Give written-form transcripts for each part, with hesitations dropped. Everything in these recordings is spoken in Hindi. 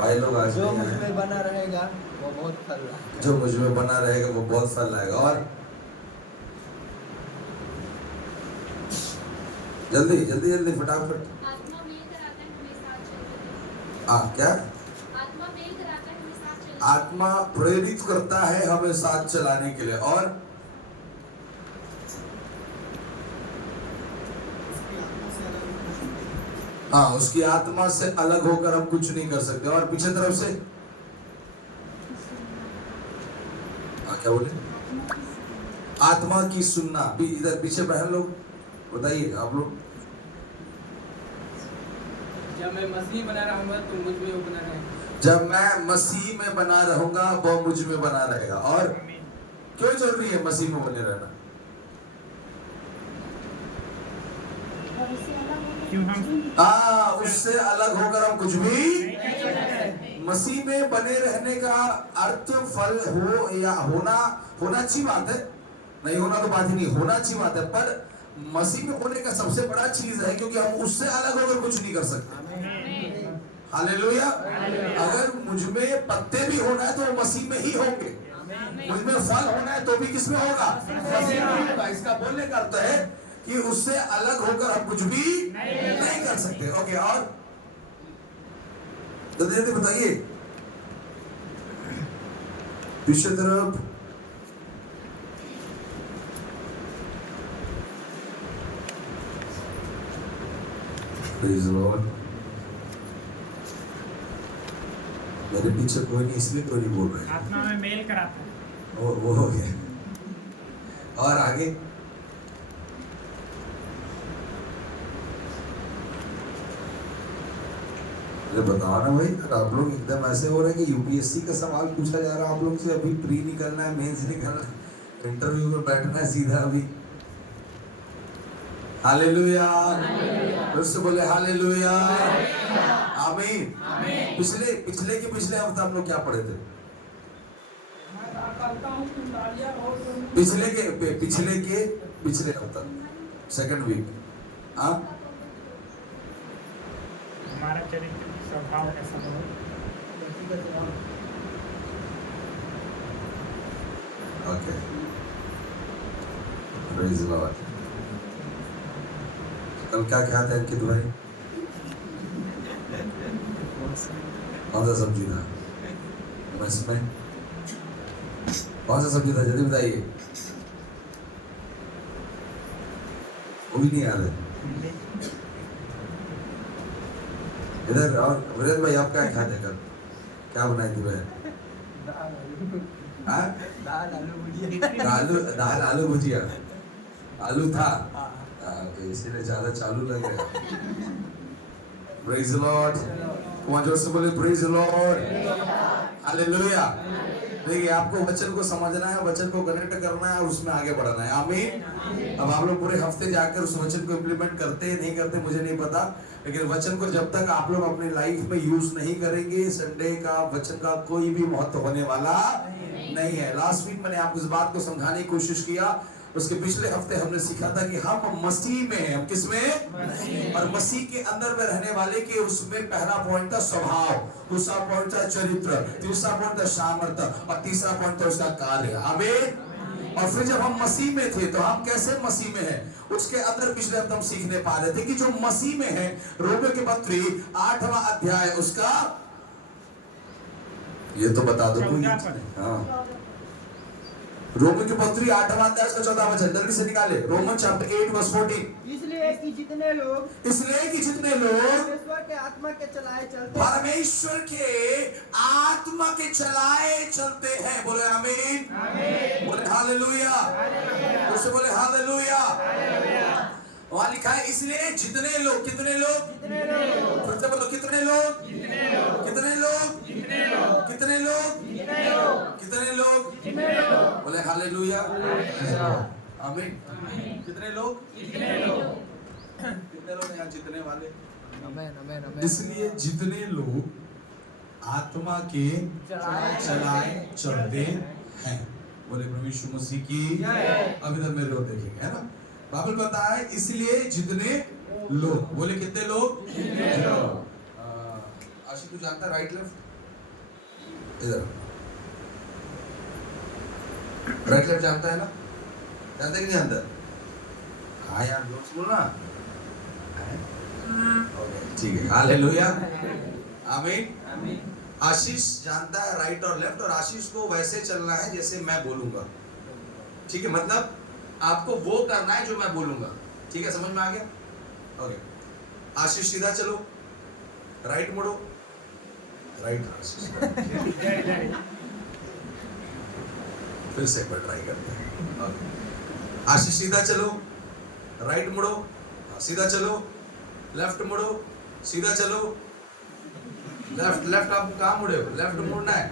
भाई लोग आज जो नहीं मुझ आए। में बना रहेगा वो बहुत फल लाएगा। जो मुझ में बना रहेगा वो बहुत फल लाएगा। और जल्दी जल्दी जल्दी फटाफट। आत्मा मेल कराकर हमें साथ चलते हैं। क्या? आत्मा मेल कराकर हमें साथ चलते हैं। आत्मा प्रेरित करता है हमें साथ चलाने के लिए। और हाँ, उसकी आत्मा से अलग होकर हम कुछ नहीं कर सकते। और पीछे तरफ से क्या बोले? आत्मा की सुनना। इधर पीछे बहन लोग बताइए, आप लोग। जब मैं मसीह बना रहूंगा तो मुझ में वो बना रहेगा। जब मैं मसीह में बना रहूंगा वो मुझ में बना रहेगा। और क्यों जरूरी है मसीह में बने रहना? उससे अलग होकर हम कुछ भी मसीह में बने रहने का अर्थ फल हो या होना अच्छी बात है। नहीं होना तो बात ही नहीं, होना अच्छी बात है। पर मसीह में होने का सबसे बड़ा चीज है क्योंकि हम उससे अलग होकर कुछ नहीं कर सकते। हालेलुया। अगर मुझ में पत्ते भी होना है तो मसीह में ही होंगे। मुझ में फल होना है तो भी किसमें होगा? मसीह में होगा। इसका बोलने का अर्थ है कि उससे अलग होकर हम कुछ भी नहीं कर सकते। ओके, और जल्दी जल्दी बताइए पीछे तरफ। Praise the Lord. मेरे पीछे कोई नहीं, इसलिए कोई नहीं बोल रहा है। आत्मा में मेल कराता है। वो हो गया। और आगे अरे बताओ ना भाई, आप लोग एकदम ऐसे हो रहे हैं कि यूपीएससी का सवाल पूछा जा रहा है आप लोग से। अभी प्री निकलना है, मेंस निकलना है, इंटरव्यू में बैठना है सीधा अभी। हालेलुया। फिर से बोले हालेलुया। आमीन। पिछले हफ्ते हम लोग क्या पढ़े थे? पिछले हफ्ता सेकंड वीक। हाँ, हमारा चरित्र स्वभाव कैसा हो। Okay, praise the Lord. कल क्या खाया था अंकित भाई? कौन सा सब्जी था? इसमें कौन सा सब्जी था? जल्दी बताइए। वो भी नहीं याद है इधर। और वीरेंद्र भाई, आप क्या खाते कल? क्या बनाई थी बहन? दाल आलू भुजिया। आलू था इसीलिए ज्यादा चालू लग गया। Praise the Lord. कौन जोर से बोले प्रेज़ द लॉर्ड। हालेलुया। देखिए, आपको वचन को समझना है, वचन को कनेक्ट करना है और उसमें आगे बढ़ना है। आमीन। अब आप लोग पूरे हफ्ते जाकर उस वचन को इम्प्लीमेंट करते नहीं करते मुझे नहीं पता, लेकिन वचन को जब तक आप लोग अपनी लाइफ में यूज नहीं करेंगे, संडे का वचन का कोई भी महत्व होने वाला नहीं है। लास्ट वीक मैंने आपको इस बात को समझाने की कोशिश किया। उसके पिछले हफ्ते हमने सीखा था कि हम मसीह में हैं। हम किस में? और मसीह के अंदर में रहने वाले के उसमें पहला पॉइंट था स्वभाव, दूसरा पॉइंट था चरित्र, तीसरा पॉइंट था सामर्थ्य और तीसरा पॉइंट था उसका कार्य। आमीन। और फिर जब हम मसीह में थे तो हम कैसे मसीह में हैं, उसके अंदर पिछले हफ्ते हम सीखने पा रहे थे कि जो मसीह में है, रोमियो की पत्री 8वां अध्याय उसका ये तो बता दो कोई। हाँ, रोमन की पत्री 8वां अध्याय का 14वां वचन जल्दी से निकाले। Roman chapter 8 verse 14। इसलिए कि जितने लोग परमेश्वर के आत्मा के चलाए चलते हैं, बोले आमीन। बोले हालेलुया। उससे बोले हालेलुया। वहां लिखा है इसलिए जितने लोग, कितने लोग? फिर से बोलो कितने लोग? कितने लोग? बोले हालेलुया। आमीन। कितने लोग? कितने लोग यहाँ जीतने वाले? इसलिए जितने लोग आत्मा के चलाए चलते हैं, बोले प्रभु यीशु मसीह की। अब इधर मेरे ओर देखेंगे, है ना? बाइबल बताया है इसलिए जितने लोग, बोले कितने लोग? आशिक तू जानता राइट लेफ्ट? इधर राइट लेफ्ट जानता है ना, जानते कि नहीं जानता? हाँ यार जोर से बोलना। ओके ठीक है, हालेलुया, आमीन। आशीष जानता है राइट और लेफ्ट, और आशीष को वैसे चलना है जैसे मैं बोलूंगा, ठीक है? मतलब आपको वो करना है जो मैं बोलूंगा, ठीक है? समझ में आ गया? ओके, आशीष सीधा चलो, राइट मुड़ो, राइट आशीष फिर से एक बार ट्राई करते हैं। ओके, आशीष सीधा चलो, राइट मुड़ो, सीधा चलो, लेफ्ट मुड़ो, सीधा चलो, लेफ्ट लेफ्ट। आप कहाँ मुड़े हो? लेफ्ट मुड़ना है,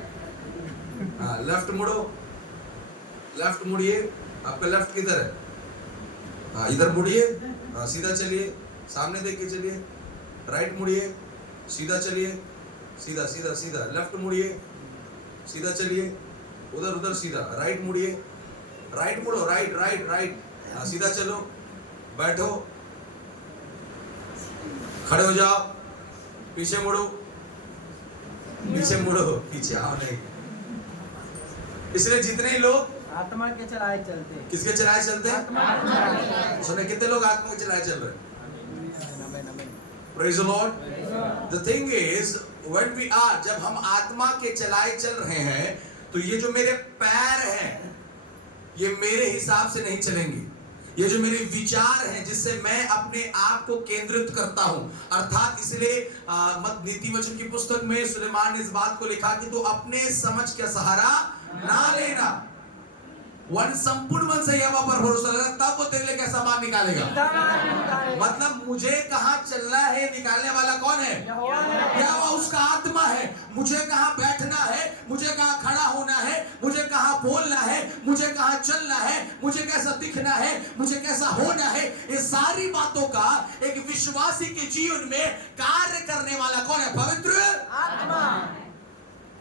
हाँ लेफ्ट मुड़ो, लेफ्ट मुड़िए। आपका लेफ्ट किधर है? हाँ इधर मुड़िए, हाँ सीधा चलिए, सामने देख के चलिए, राइट मुड़िए, सीधा चलिए, सीधा सीधा सीधा, लेफ्ट मुड़िए, सीधा चलिए, उधर उधर सीधा, राइट मुड़िए, राइट मुड़ो, राइट राइट राइट, हाँ सीधा चलो, बैठो, खड़े हो जाओ, पीछे मुड़ो, पीछे मुड़ो, पीछे आओ नहीं। इसलिए जितने लोग आत्मा के चलाए चलते हैं। किसके चलाए चलते हैं? सुने, कितने लोग आत्मा के चलाए चल रहे हैं? Praise the Lord. The thing is, when we are, जब हम आत्मा के चलाए चल रहे हैं, तो ये जो मेरे पैर हैं, ये मेरे हिसाब से नहीं चलेंगे। ये जो मेरे विचार हैं, जिससे मैं अपने आप को केंद्रित करता हूं, अर्थात इसलिए नीति वचन की पुस्तक में सुलेमान ने इस बात को लिखा कि तू अपने समझ का सहारा ना लेना। वन संपूर्ण मन से यहोवा पर भरोसा रखना, तब वो तेरे लिए कैसा मार्ग निकालेगा। मतलब मुझे कहाँ चलना है, निकालने वाला कौन है? यहोवा, उसका आत्मा है। मुझे कहाँ बैठना है, मुझे कहाँ खड़ा होना है, मुझे कहाँ बोलना है, मुझे कहाँ चलना है, मुझे कैसा दिखना है, मुझे कैसा होना है, ये सारी बातों का एक विश्वासी के जीवन में कार्य करने वाला कौन है? पवित्र आत्मा।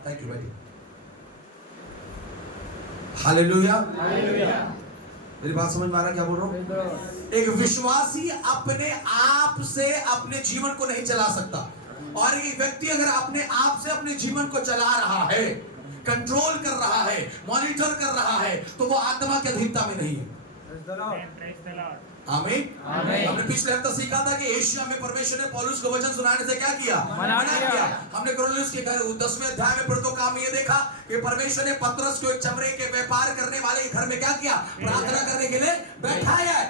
थैंक यू भाई। हालेलुया। मेरी बात समझ में आ रहा है क्या बोल रहा हूँ? एक विश्वासी अपने आप से अपने जीवन को नहीं चला सकता, और एक व्यक्ति अगर अपने आप से अपने जीवन को चला रहा है, कंट्रोल कर रहा है, मॉनिटर कर रहा है, तो वो आत्मा की अधीनता में नहीं है। आमीन। हमने पिछले हफ्ते सीखा था कि एशिया में परमेश्वर ने पौलुस को वचन सुनाने से क्या किया? मना किया। हमने कुरिन्थियों के 10वें अध्याय में पढ़तो काम ये देखा कि परमेश्वर ने पतरस को एक चमड़े के व्यापार करने वाले के घर में क्या किया? प्रार्थना करने के लिए बैठाया है।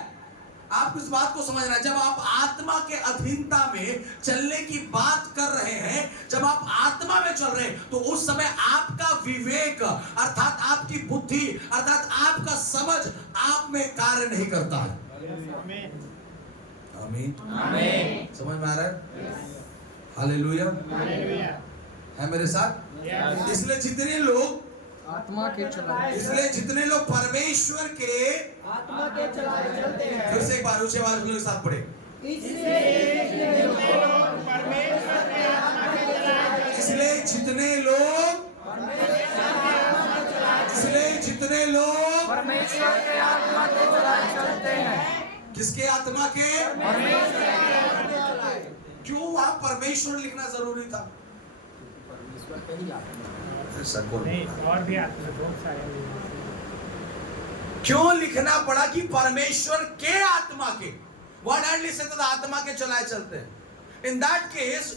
आप इस बात को समझना, जब आप आत्मा के अधीनता में चलने की बात कर रहे हैं, जब आप आत्मा में चल रहे हैं, तो उस समय आपका विवेक अर्थात आपकी बुद्धि अर्थात आपका समझ आप में कार्य नहीं करता है। आमीन। समझ में आ रहा है? हालेलुया। है मेरे साथ? इसलिए जितने लोग आत्मा के चलाए, इसलिए जितने लोग परमेश्वर के आत्मा के चलाए चलते हैं। फिर से एक बार ऊंचे आवाज के साथ पढ़े। इसलिए जितने लोग परमेश्वर के आत्मा के चलाए चलते हैं। किसके आत्मा के? क्यों वहां परमेश्वर लिखना जरूरी था? परमेश्वर के ही आत्मा नहीं, और भी आत्मा बहुत सारे। क्यों लिखना पड़ा कि परमेश्वर के आत्मा के? What hardly said that आत्मा के चलाए चलते हैं। In that case,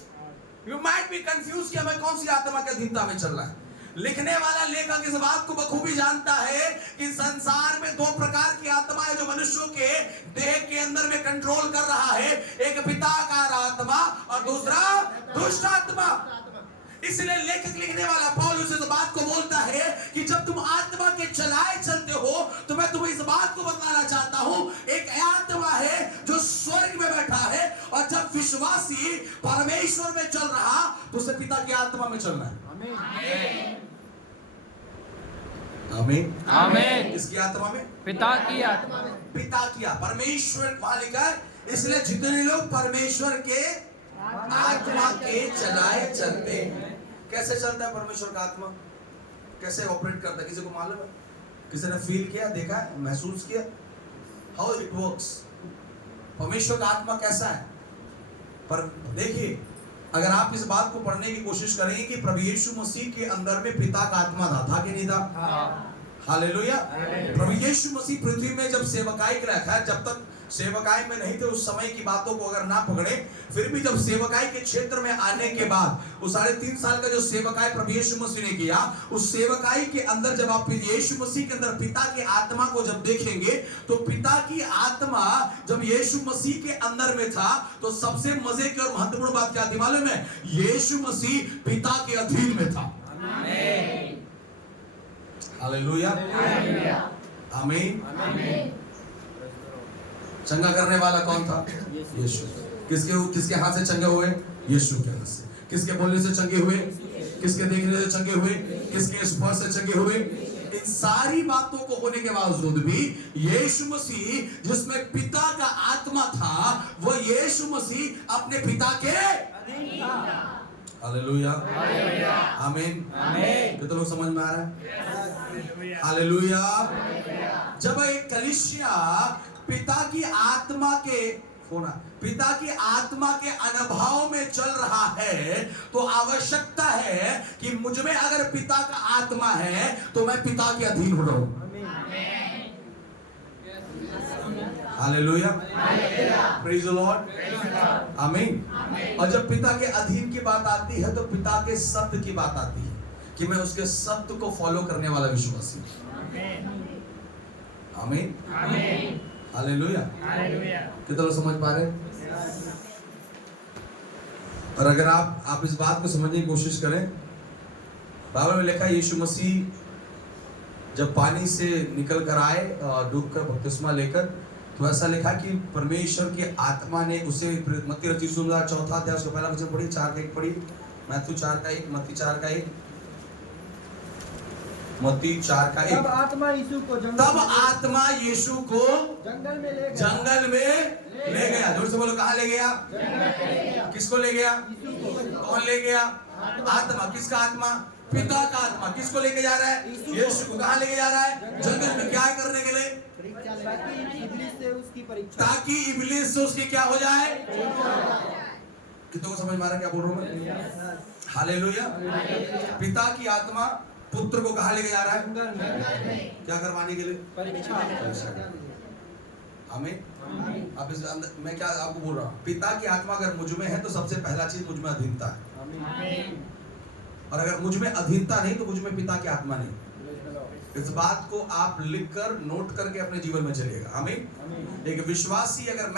you might be confused कि हमें कौन सी आत्मा के अधीनता में चलना है। लिखने वाला लेखक इस बात को बखूबी जानता है कि संसार में दो प्रकार की आत्मा है जो मनुष्यों के देह के अंदर में कंट्रोल कर रहा है, एक पिताकार आत्मा और दूसरा दुष्ट आत्मा। इसलिए लेखक लिखने वाला पौलुस इस बात को बोलता है कि जब तुम आत्मा के चलाए चलते हो, तो मैं तुम्हें इस बात को बताना चाहता हूं, एक आत्मा है जो स्वर्ग में बैठा है, और जब विश्वासी परमेश्वर में चल रहा तो उसे पिता की आत्मा में चलना है। आमीन। आमीन। किसकी आत्मा में? पिता की आत्मा में। पिता की परमेश्वर वहां लिखा है। इसलिए जितने लोग परमेश्वर के आत्मा के चलाए चलते हैं। कैसे चलता है परमेश्वर का आत्मा? कैसे ऑपरेट करता है? किसी को मालूम है? किसी ने फील किया, देखा है, महसूस किया? How it works? परमेश्वर का आत्मा कैसा है? पर देखिए, अगर आप इस बात को पढ़ने की कोशिश करें कि प्रभु यीशु मसीह के अंदर में पिता का आत्मा था कि नहीं था? हालेलुया। प्रभु यीशु मसीह पृथ्वी में जब सेवकाई के रखा है, जब तक सेवकाई में नहीं थे उस समय की बातों को अगर ना पकड़े, फिर भी जब सेवकाई के क्षेत्र में आने के बाद उस 3.5 साल का जो सेवकाई प्रभु यीशु मसीह ने किया, उस सेवकाई के अंदर जब आप यीशु मसीह के अंदर पिता की आत्मा को जब देखेंगे, तो पिता की आत्मा जब यीशु मसीह के अंदर में था, तो सबसे मजे की और महत्वपूर्ण बात क्या थी मालूम है? यीशु मसीह पिता के अधीन में था। हालेलुया, आमीन। चंगा करने वाला कौन था? यीशु। किसके हाथ से चंगे हुए? यीशु के हाथ से। किसके बोलने से चंगे हुए? किसके देखने से चंगे हुए? किसके स्पर्श से चंगे हुए? इन सारी बातों को होने के बावजूद भी यीशु मसीह जिसमें पिता का आत्मा था, वो यीशु मसीह अपने पिता के अधीन था। हालेलुया, आमीन। ये तो लोग समझ में आ रहा है? हालेलुया। जब एक कलीसिया पिता की आत्मा के अनुभव में चल रहा है, तो आवश्यकता है कि मुझ में अगर पिता का आत्मा है तो मैं पिता के अधीन हो रहा हूं। हालेलुया, प्रेज द लॉर्ड, आमीन। और जब पिता के अधीन की बात आती है, तो पिता के शब्द की बात आती है कि मैं उसके शब्द को फॉलो करने वाला विश्वासी। आमीन, हालेलुया। कितना लोग समझ पा रहे हैं? और अगर आप इस बात को समझने की कोशिश करें, बाइबल में लिखा है यीशु मसीह जब पानी से निकल कर आए डूबकर बपतिस्मा लेकर, तो ऐसा लिखा कि परमेश्वर की आत्मा ने उसे, मत्ती रचित सुसमाचार 4 अध्याय उसका पहला वचन पढ़ी, 4 का 1 पढ़ी, मैथ्यू 4 का 1, मत्ती 4 का 1, मत्ती 4 का 1। तब आत्मा यीशु को जंगल में ले गया। जोर से बोलो, कहाँ ले गया? किसको ले गया? कौन ले गया? आत्मा। किसका आत्मा? पिता का आत्मा। किसको लेके जा रहा है? यीशु को। कहाँ लेके जा रहा है? जंगल में। क्या करने के लिए? ताकि इब्लीस से उसकी क्या हो जाए? कितनों को समझ में आ रहा है क्या बोल रहा हूं मैं? हालेलुया। पिता की आत्मा पुत्र को कहाँ लेके जा रहा है? क्या करवाने के लिए? परीक्षा। आमीन। अब इस अंदर मैं क्या आपको बोल रहा हूँ, पिता की आत्मा अगर मुझ में है तो सबसे पहला चीज मुझ में अधीनता है। और अगर मुझ में अधीनता नहीं तो मुझ में पिता की आत्मा नहीं। इस बात को आप लिखकर नोट करके अपने जीवन में चलिएगा। आमीन। एक विश्वासी अगर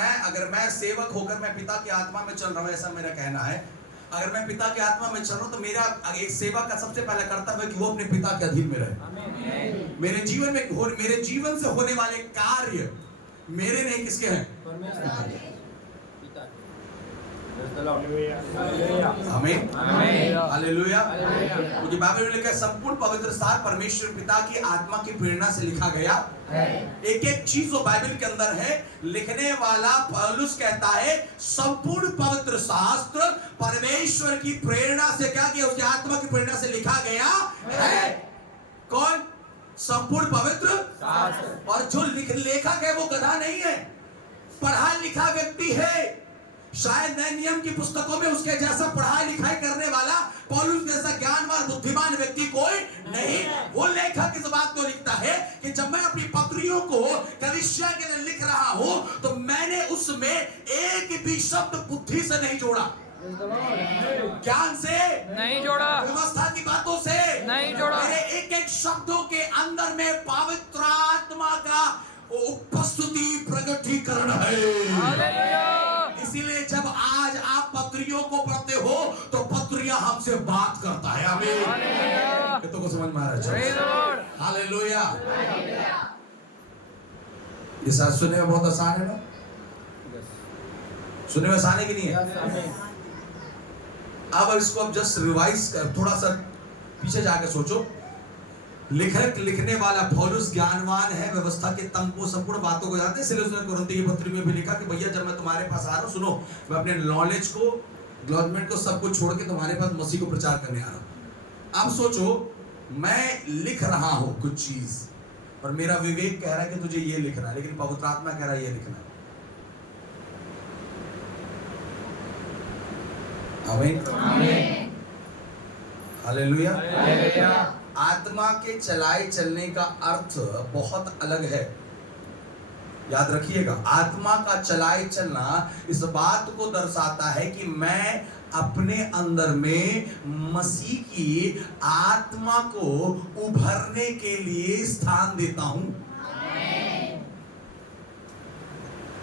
मैं सेवक होकर मैं पिता की आत्मा में चल रहा हूँ, ऐसा मेरा कहना है। अगर मैं पिता की आत्मा में चल रहा हूँ तो मेरा एक सेवक का सबसे पहला कर्तव्य है कि वो अपने पिता के अधीन में रहे। मेरे जीवन से होने वाले कार्य मेरे नहीं, किसके हैं? आमीन, हालेलुया। क्योंकि बाइबल में लिखा है संपूर्ण पवित्र सार परमेश्वर पिता की आत्मा की प्रेरणा से लिखा गया। एक एक चीज जो बाइबल के अंदर है, लिखने वाला पौलुस कहता है संपूर्ण पवित्र शास्त्र परमेश्वर की प्रेरणा से क्या किया? उसकी आत्मा की प्रेरणा से लिखा गया है। कौन? संपूर्ण पवित्र शास्त्र। और जो लेखक है वो गधा नहीं है, पढ़ा लिखा व्यक्ति है। शायद नए नियम की पुस्तकों में उसके जैसा पढ़ाई लिखाई करने वाला, पौलुस जैसा ज्ञानवान बुद्धिमान व्यक्ति कोई नहीं। वो लेखक इस बात को लिखता है कि जब मैं अपनी पत्रियों को कलीसिया के लिए लिख रहा हूं तो मैंने उसमें एक भी शब्द बुद्धि से नहीं जोड़ा, ज्ञान से नहीं जोड़ा, व्यवस्था की बातों से नहीं जोड़ा। मेरे एक एक शब्दों के अंदर में पवित्र आत्मा का उपस्थिति प्रकटीकरण है। इसीलिए जब आज आप पत्रियों को पढ़ते हो तो पत्रियां हमसे बात करता है। आमीन। तो को समझ में आ रहा है? हालेलुया। ये साथ सुनने में बहुत आसान है ना? सुनने में आसान है कि नहीं है? अब इसको अब जस्ट रिवाइज कर, थोड़ा सा पीछे जाकर सोचो। लेखक लिखने वाला पौलुस ज्ञानवान है, व्यवस्था के तंबू संपूर्ण बातों को जानते हैं। इसलिए उसने कुरिन्थी की पत्री में भी लिखा कि भैया जब मैं तुम्हारे पास आ रहा हूँ, सुनो, मैं अपने नॉलेज को, ग्लॉजमेंट को, सब कुछ छोड़ के तुम्हारे पास मसीह को प्रचार करने आ रहा हूँ। अब सोचो, मैं लिख रहा हूँ कुछ चीज और मेरा विवेक कह रहा है कि तुझे ये लिखना है, लेकिन पवित्र आत्मा कह रहा है ये लिखना है। आमीन। हालेलुया। आत्मा के चलाए चलने का अर्थ बहुत अलग है, याद रखिएगा। आत्मा का चलाए चलना इस बात को दर्शाता है कि मैं अपने अंदर में मसीह की आत्मा को उभरने के लिए स्थान देता हूं।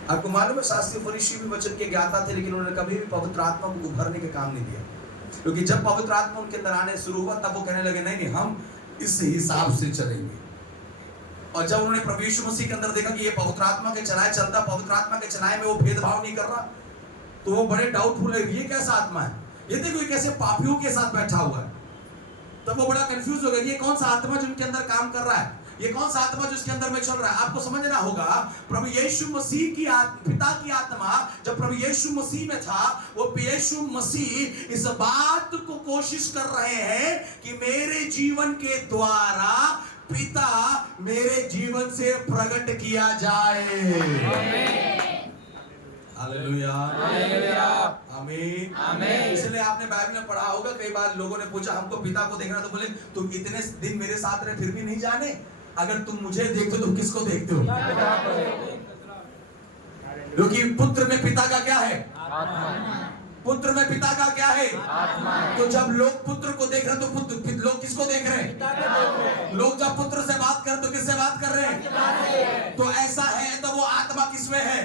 आपको मालूम है शास्त्री फरीसी भी वचन के ज्ञाता थे, लेकिन उन्होंने कभी भी पवित्र आत्मा को उभरने का काम नहीं दिया, क्योंकि जब पवित्र आत्मा उनके अंदर आने शुरू हुआ तब वो कहने लगे नहीं नहीं, हम इस हिसाब से चलेंगे। और जब उन्होंने प्रभु यीशु मसीह के अंदर देखा कि ये पवित्र आत्मा के चलाए चलता, पवित्र आत्मा के चलाए में वो भेदभाव नहीं कर रहा, तो वो बड़े डाउटफुल है, ये कैसा आत्मा है, ये देखो ये कैसे पापियों के साथ बैठा हुआ है। तब वो बड़ा कंफ्यूज हो गया, ये कौन सा आत्मा जो उनके अंदर काम कर रहा है, ये कौन सा आत्मा जो उसके अंदर में चल रहा है। आपको समझना होगा, प्रभु यीशु मसीह की पिता की आत्मा जब प्रभु यीशु मसीह में था, वो यीशु मसीह इस बात को कोशिश कर रहे हैं कि मेरे जीवन के द्वारा पिता मेरे जीवन से प्रकट किया जाए। हालेलुया, आमीन, आमीन। इसलिए आपने बाइबल में पढ़ा होगा, कई बार लोगों ने पूछा हमको पिता को देखना, तो बोले तुम इतने दिन मेरे साथ रहे फिर भी नहीं जाने, अगर तुम मुझे देखते हो तो किसको देखते हो? क्योंकि पुत्र में पिता का क्या है? पुत्र में पिता का क्या है? तो जब लोग पुत्र को देख रहे हैं तो पुत्र, लोग किसको देख रहे हैं? लोग जब पुत्र से बात कर रहे तो किससे बात कर रहे हैं? तो ऐसा है तो वो आत्मा किसमें है?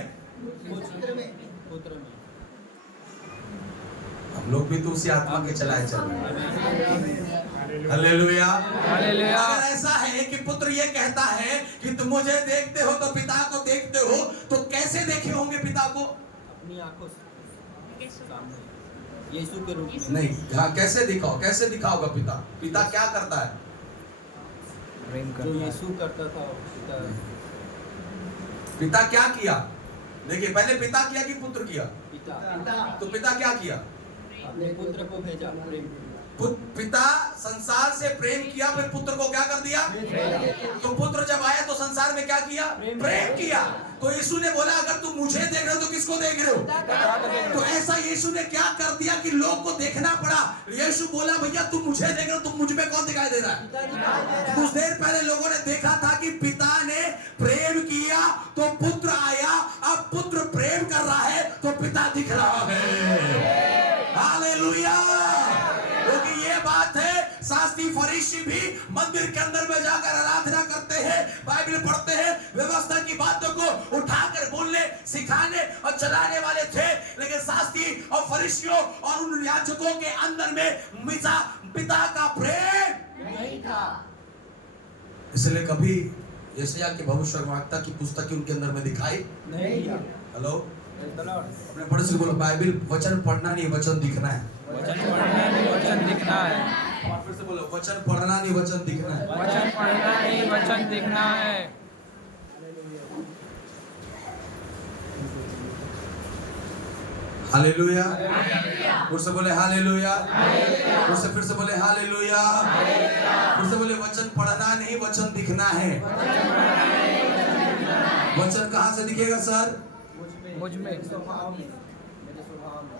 हम लोग भी तो उसी आत्मा के चलाए चल रहे हैं। हालेलुया। अगर ऐसा है कि पुत्र ये कहता है कि तुम मुझे देखते हो तो पिता को देखते हो, तो कैसे देखे होंगे पिता को? अपनी आंखों से सामने यीशु के रूप में नहीं, हाँ, कैसे दिखाओ, कैसे दिखाओगा पिता? पिता क्या करता है? जो यीशु करता था पिता क्या किया? देखिए, पहले पिता किया कि पुत्र किया? पिता तो पिता क्या किया? अपने पुत्र को भेजा, प्रेम पिता संसार से प्रेम किया, फिर पुत्र को क्या कर दिया? तो पुत्र जब आया तो संसार में क्या किया? प्रेम किया। तो यीशु ने बोला अगर तुम मुझे देख रहे हो तो किसको देख रहे हो? तो ऐसा यीशु ने क्या कर दिया कि लोग को देखना पड़ा। यीशु बोला भैया तुम मुझे देख रहे हो, तुम मुझ में कौन दिखाई दे रहा है? कुछ देर पहले लोगों ने देखा था कि पिता ने प्रेम किया तो पुत्र आया, अब पुत्र प्रेम कर रहा है तो पिता दिख रहा है। हालेलुया। क्योंकि ये बात है, शास्त्री फरीसी भी मंदिर के अंदर में जाकर आराधना करते हैं, बाइबल पढ़ते हैं, व्यवस्था की बातों को उठाकर बोलने, सिखाने और चलाने वाले थे, लेकिन शास्त्री और फरीसियों और उन याजकों के अंदर में पिता का प्रेम नहीं था। इसलिए कभी यशायाह की भविष्यवाणी की पुस्तक उनके अंदर में दिखाई नहीं। हेलो, अपने पड़ोसी से बोलो बाइबल वचन पढ़ना नहीं वचन दिखना है। वचन पढ़ना नहीं वचन दिखना है। और फिर से बोलो वचन पढ़ना नहीं वचन दिखना है। वचन पढ़ना नहीं वचन दिखना है। हालेलुया। फिर से बोले हालेलुया। फिर से बोले हालेलुया। फिर से बोले वचन पढ़ना नहीं वचन दिखना है। वचन कहाँ से दिखेगा सर? मुझ में, स्वभाव में, मेरे स्वभाव में,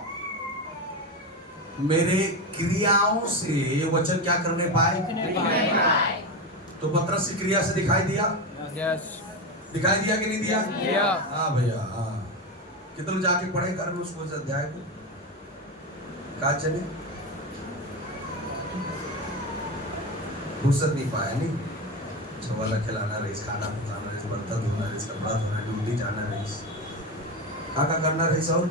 मेरे क्रियाओं से ये वचन क्या करने पाए? तो पतरस की क्रिया से दिखाई दिया? यस, दिखाई दिया कि नहीं दिया? दिया। हाँ भैया, हाँ। कितने जाके पढ़े घर में उसको अध्याय को? कहा चले फुर्सत नहीं पाया नहीं, छवाला खिलाना रही, खाना पकाना रही, बर्तन धोना रही, कपड़ा धोना, ड्यूटी जाना रही, क्या करना रही और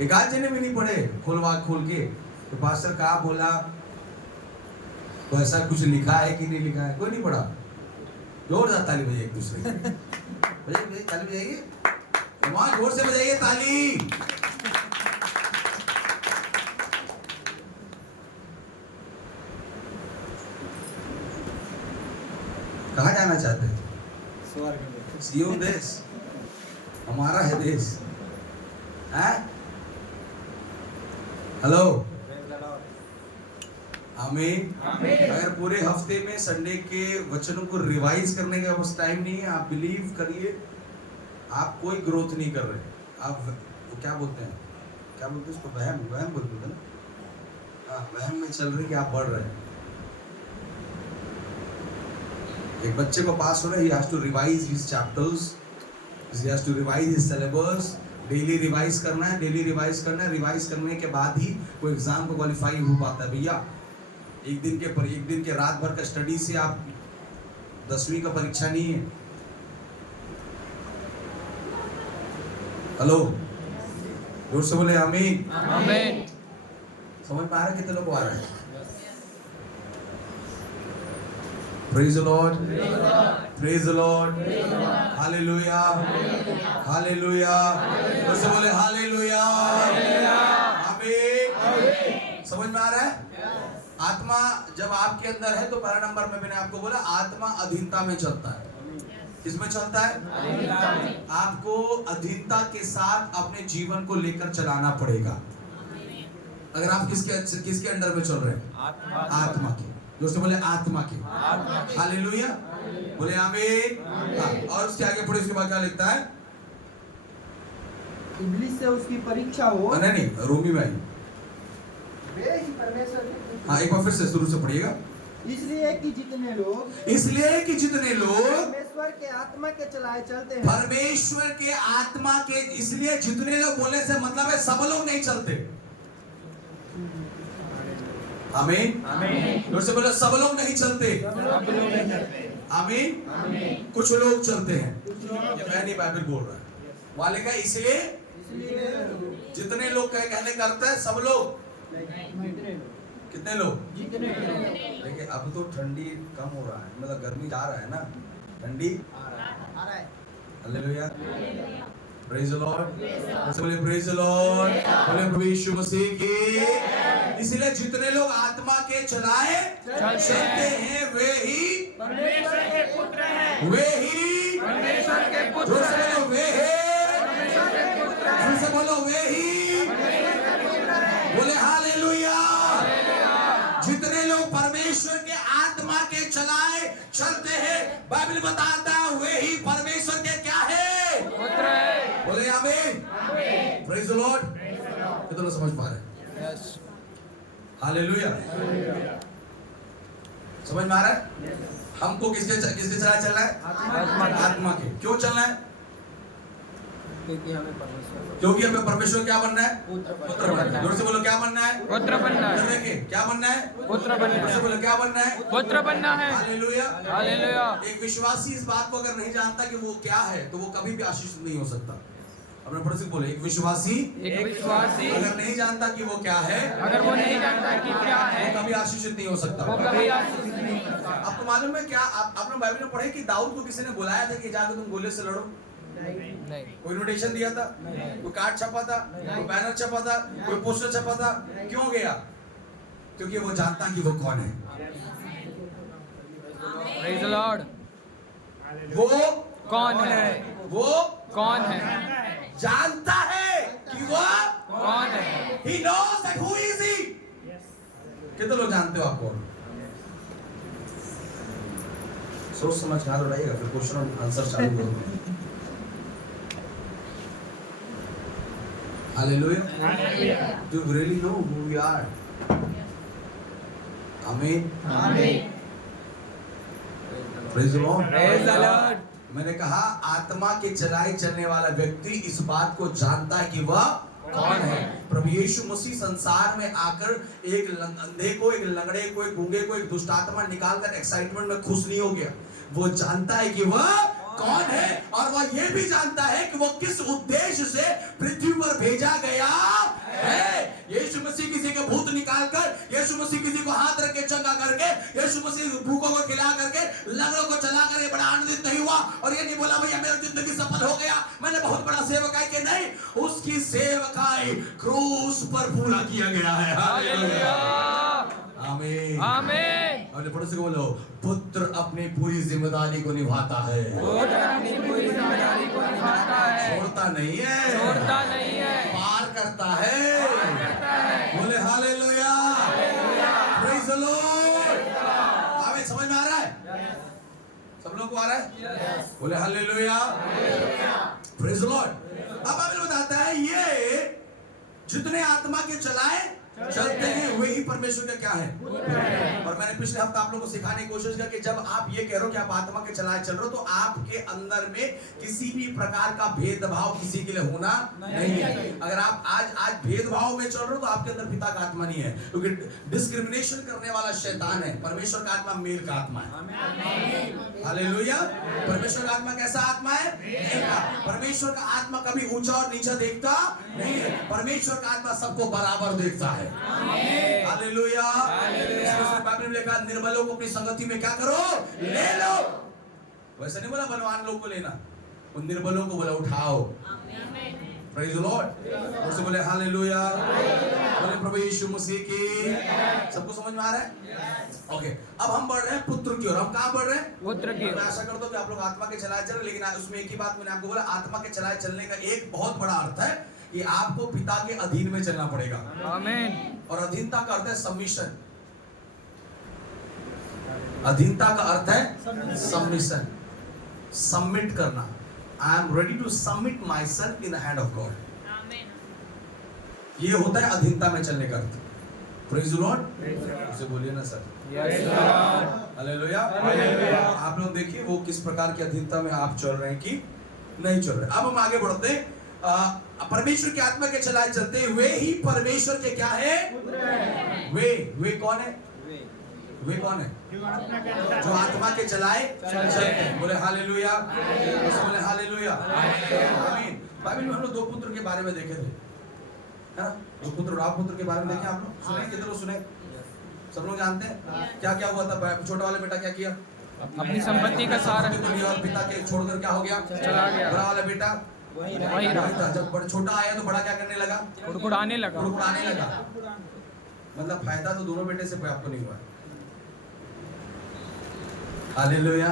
एक आध जने भी नहीं पढ़े खोल के तो पास्टर कहा बोला तो ऐसा कुछ लिखा है कि नहीं लिखा है? कोई नहीं पढ़ा। जोरदार ताली बजाइए एक दूसरे की। बजाइए ताली बजाइए, कमाल, जोर से बजाइए ताली। कहाँ जाना चाहते हैं? स्वर्ग में। सियोन देश हमारा है देश है। हेलो, आमीन। अगर पूरे हफ्ते में संडे के वचनों को रिवाइज करने का बस टाइम नहीं है, आप बिलीव करिए आप कोई ग्रोथ नहीं कर रहे। आप क्या बोलते हैं, क्या बोलते हैं इसको, वहम वहम बोलते हैं ना, हाँ वहम में चल रही कि आप बढ़ रहे हैं। एक बच्चे को पास होना, he has to revise his chapters, he has to revise his syllabus, daily revise करना है, डेली रिवाइज करना है, रिवाइज करने के बाद ही वो एग्जाम को क्वालिफाई हो पाता है। भैया एक दिन के रात भर का स्टडी से आप 10वीं का परीक्षा नहीं है। हेलो, जोर से बोले आमीन। आमीन। समझ में आ रहा है? कितने लोग को आ रहा है? Praise the Lord, praise the Lord, Hallelujah, Hallelujah, जोर से बोले Hallelujah, आमीन। समझ में आ रहा है? आत्मा जब आपके अंदर है तो पहला नंबर में मैंने आपको बोला आत्मा अधीनता में चलता है। किसमें चलता है? आपको अधीनता के साथ अपने जीवन को लेकर चलाना पड़ेगा। अगर आप किसके अंडर में चल रहे हैं? आत्मा के। दोस्तों बोले आत्मा के। हालेलुया, बोले आमीन। हाँ, और उसके आगे पढ़े, उसके बाद क्या लिखता है? इब्लीस से उसकी परीक्षा हो। नहीं, रोमी में आई। वे ही परमेश्वर के पुत्र। हाँ, एक बार फिर से शुरू से पढ़िएगा। इसलिए कि जितने लोग परमेश्वर के आत्मा के चलाए चलते हैं, परमेश्वर के आत्मा के, इसलिए जितने लोग बोलने से मतलब है सब लोग नहीं चलते। आमीन, आमीन। जोर से बोलो, सब लोग नहीं चलते। आमीन। कुछ लोग चलते हैं। मैं नहीं, बाइबल बोल रहा है वाले का। इसलिए जितने लोग कहने करते हैं सब लोग। कितने लोग? देखिए अब तो ठंडी कम हो रहा है, मतलब गर्मी जा रहा है ना, ठंडी आ रहा है। Hallelujah, praise the Lord. बोले प्रेज द लॉर्ड, बोले प्रभु यीशु मसीह की। इसलिए जितने लोग आत्मा के चलाए चलते हैं वे ही परमेश्वर के पुत्र हैं। वे ही परमेश्वर के पुत्र जोर से हैं। बोलो, वे हैं। परमेश्वर के पुत्र हैं। जोर से बोलो, वे ही। परमेश्वर के पुत्र हैं। बोले हालेलुया। जितने लोग परमेश्वर के आत्मा के चलाए चलते हैं, बाइबल बताता है वे ही परमेश्वर के क्या है? पुत्र हैं। बोले आमीन। Praise the Lord. कितना समझ पा रहे हैं? यस। हालेलुया। समझ में आ रहा है? हमको किसके चलाए चलना है? आत्मा के। क्यों चलना है? क्योंकि हमें परमेश्वर क्या बनना है? पुत्र बनना है। जोर से बोलो, क्या बनना है? पुत्र बनना है। देखिए क्या बनना है? पुत्र बनना जोर से है। बोलो, क्या बनना है? पुत्र बनना है। हालेलुया। हालेलुया। एक विश्वासी इस बात को अगर नहीं जानता कि वो क्या है तो वो कभी भी आशीष नहीं हो सकता। अपने पड़ोसी को बोले, एक विश्वासी अगर नहीं जानता कि वो क्या है, अगर वो नहीं जानता कि क्या है, वो कभी आशीषित नहीं हो सकता। वो कभी आशीष नहीं हो सकता। आपको मालूम है क्या, आपने बाइबल में पढ़े कि दाऊद को किसी ने बुलाया था कि जाकर तुम गोलियत से लड़ो? नहीं। कोई इन्विटेशन दिया था? कोई कार्ड छपा था? कोई बैनर छपा था? कोई पोस्टर छपा था? क्यों गया? क्योंकि वो जानता कि वो कौन है। Praise the Lord. वो कौन है? वो कौन है? जानता है कि वो कौन है? He knows that who is he. कितने लोग जानते हो आपको? सोच समझ के हाथ उठाइएगा, फिर क्वेश्चन और आंसर चालू करूंगा। Hallelujah. Do you really know who we are? Amen. आमीन। Praise the Lord. Praise the Lord. मैंने कहा आत्मा के चलाए चलने वाला व्यक्ति इस बात को जानता है कि वह कौन है। प्रभु यीशु मसीह संसार में आकर एक अंधे को, एक लंगड़े को, एक गूंगे को, एक दुष्ट आत्मा निकालकर एक्साइटमेंट में खुश नहीं हो गया। वो जानता है कि वह कौन है और वह यह भी जानता है कि वो किस उद्देश्य से पृथ्वी पर भेजा गया है। यीशु मसीह किसी का भूत निकालकर, यीशु मसीह किसी को हाथ रख के चंगा करके, यीशु मसीह भूखों को खिला करके, लंगड़ों को चला कर बड़ा आनंदित नहीं हुआ और ये नहीं बोला भैया मेरा जिंदगी सफल हो गया, मैंने बहुत बड़ा सेवकाई के। नहीं, उसकी सेवकाई क्रूस पर पूरा किया गया है। हालेलुया। आमीन। आमीन। अपने पड़ोसी को बोलो, पुत्र अपनी पूरी जिम्मेदारी को निभाता है, पुत्र अपनी पूरी जिम्मेदारी को निभाता है, छोड़ता नहीं है, छोड़ता नहीं है, पार करता है। करता है। बोले हालेलुया, प्रेज द लॉर्ड। आमीन। समझ में आ रहा है? सब लोग को आ रहा है? बोले हालेलुया, प्रेज द लॉर्ड। अब बाइबल बताता है ये जितने आत्मा के चलाए चलते हैं वे ही परमेश्वर का क्या है। और मैंने पिछले हफ्ते आप लोगों को सिखाने की कोशिश की कि जब आप ये कह रहे हो कि आप आत्मा के चलाए चल रहे हो तो आपके अंदर में किसी भी प्रकार का भेदभाव किसी के लिए होना नहीं है। अगर आप आज भेदभाव में चल रहे हो तो आपके अंदर पिता का आत्मा नहीं है, क्योंकि डिस्क्रिमिनेशन करने वाला शैतान है। परमेश्वर का आत्मा मेल का आत्मा है। हालेलुया। परमेश्वर का आत्मा कैसा आत्मा है? मेल का। परमेश्वर का आत्मा कभी ऊंचा और नीचा देखता नहीं है। परमेश्वर का आत्मा सबको बराबर देखता है। हालेलुया। बाइबल में लिखा निर्बलों को अपनी संगति में क्या करो? ले लो। वैसे नहीं बोला बलवान लोग को लेना, उन निर्बलों को बोला उठाओ। Praise the Lord. और से बोले हालेलुया। बोले प्रभु यीशु मसीह की। सबको समझ में आ रहा है? ओके, अब हम बढ़ रहे हैं पुत्र की ओर। हम कहाँ बढ़ रहे हैं? पुत्र की ओर। मैं आशा करता हूँ कि आप लोग आत्मा के चलाए चल रहे, लेकिन उसमें एक ही बात मैंने आपको बोला, आत्मा के चलाए चलने का एक बहुत बड़ा अर्थ है कि आपको पिता के अधीन में चलना पड़ेगा। आमीन। और अधीनता का अर्थ है सबमिशन। अधीनता का अर्थ है सबमिशन, सबमिट करना। I am ready to submit myself in the hand of God. ये होता है अधीनता में चलने का अर्थ। Praise the Lord. उसे बोलिए ना सर। हालेलुया। आप लोग देखिए वो किस प्रकार की अधीनता में आप चल रहे हैं कि नहीं चल रहे। अब हम आगे बढ़ते हैं। परमेश्वर की आत्मा के चलाए चलते वे ही परमेश्वर के क्या है? वे कौन है? वे कौन है? जो आत्मा के चलाए चलते हैं। बोले हालेलुया। बोले हालेलुया। आमीन। बाइबल में हम लोग दो पुत्र के बारे में देखे थे, है ना? दो पुत्र, राव पुत्र के बारे में देखे। आप लोग सुने? कितने लोग सुने? सब लोग जानते हैं क्या क्या हुआ था? छोटा वाला बेटा क्या किया? अपनी संपत्ति का सारा और पिता के छोड़कर क्या हो गया? चला गया। बड़ा वाला बेटा वही रहा। जब बड़ा छोटा आया तो बड़ा क्या करने लगा? कुड़कुड़ाने लगा। मतलब फायदा तो दोनों बेटे से आपको नहीं हुआ। हालेलुया।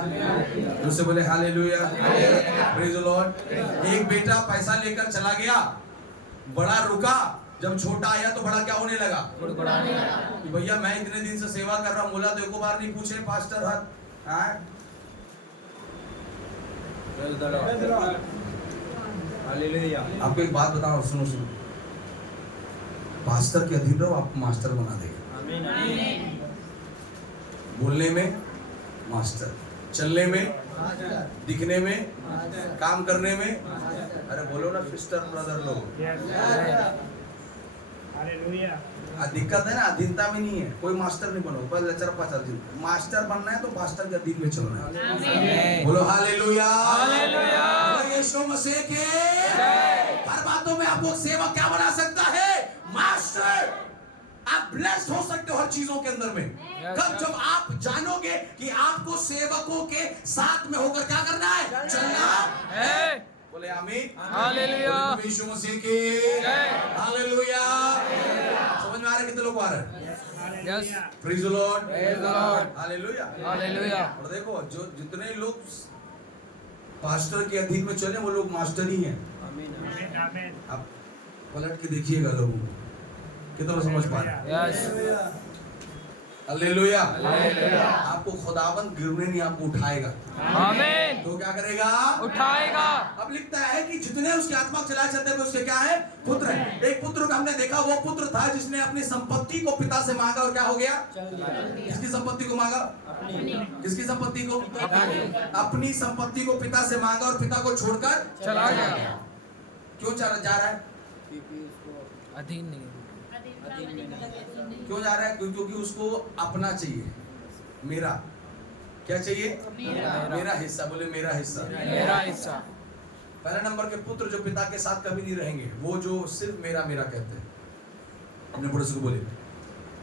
दूसरे बोले हालेलुया। Praise the Lord. एक बेटा पैसा लेकर चला गया, बड़ा रुका, जब छोटा आया तो बड़ा क्या होने लगा? भैया मैं इतने दिन से सेवा कर रहा हूँ, बोला तो एक बार नहीं पूछे पास्टर हर। हालेलुया। आपको एक बात बताओ, सुनो। पास्टर के अधीन रहो, आपको मास्टर बना देगा। आमीन आमीन। बोलने में मास्टर, चलने में, दिखने में, काम करने में। अरे बोलो ना सिस्टर ब्रदर लोग। हालेलुया। दिक्कत है ना, अधीनता में नहीं है। कोई मास्टर नहीं बनो, बस लचरपा चल। मास्टर बनना है तो पास्टर के अधीन में चलना है। बोलो हालेलुया। हालेलुया। यीशु मसीह के हर बातों में आपको सेवक क्या बना सकता है? मास्टर। आप ब्लेस्ड हो सकते हो हर चीजों के अंदर में। कब? जब आप जानोगे कि आपको सेवकों के साथ में होकर क्या करना है? चलना है। बोले आमीन। हालेलुया। यीशु मसीह की हालेलुया। समझ में आ रहा है? कितने लोग आ रहे हैं? Yes. Praise the Lord. Praise the Lord. हालेलुया। हालेलुया। और देखो जो जितने लोग पास्टर के अधीन में चले वो लोग मास्टर ही हैं। आमीन आमीन। आप पलट के देखिएगा लोगों को, कितना लोग समझ पा रहे हैं? यस। हालेलुया। आपको खुदाबंद गिरने नहीं, आपको उठाएगा। आमीन। तो क्या करेगा? उठाएगा। अब लिखता है कि जितने उसकी आत्मा चलाए चलते हैं उसके क्या है? पुत्र है। एक पुत्र को हमने देखा, वो पुत्र था जिसने अपनी संपत्ति को पिता से मांगा और क्या हो गया? किसकी संपत्ति को मांगा? किसकी संपत्ति को? अपनी संपत्ति को पिता से मांगा और पिता को छोड़कर चला गया। क्यों जा रहा है? अधीन नहीं। क्यों जा रहा है? क्योंकि उसको अपना चाहिए। मेरा क्या चाहिए? मेरा हिस्सा। बोले मेरा हिस्सा। मेरा हिस्सा। पहले नंबर के पुत्र जो पिता के साथ कभी नहीं रहेंगे, वो जो सिर्फ मेरा मेरा कहते हैं। अपने पड़ोसी को बोले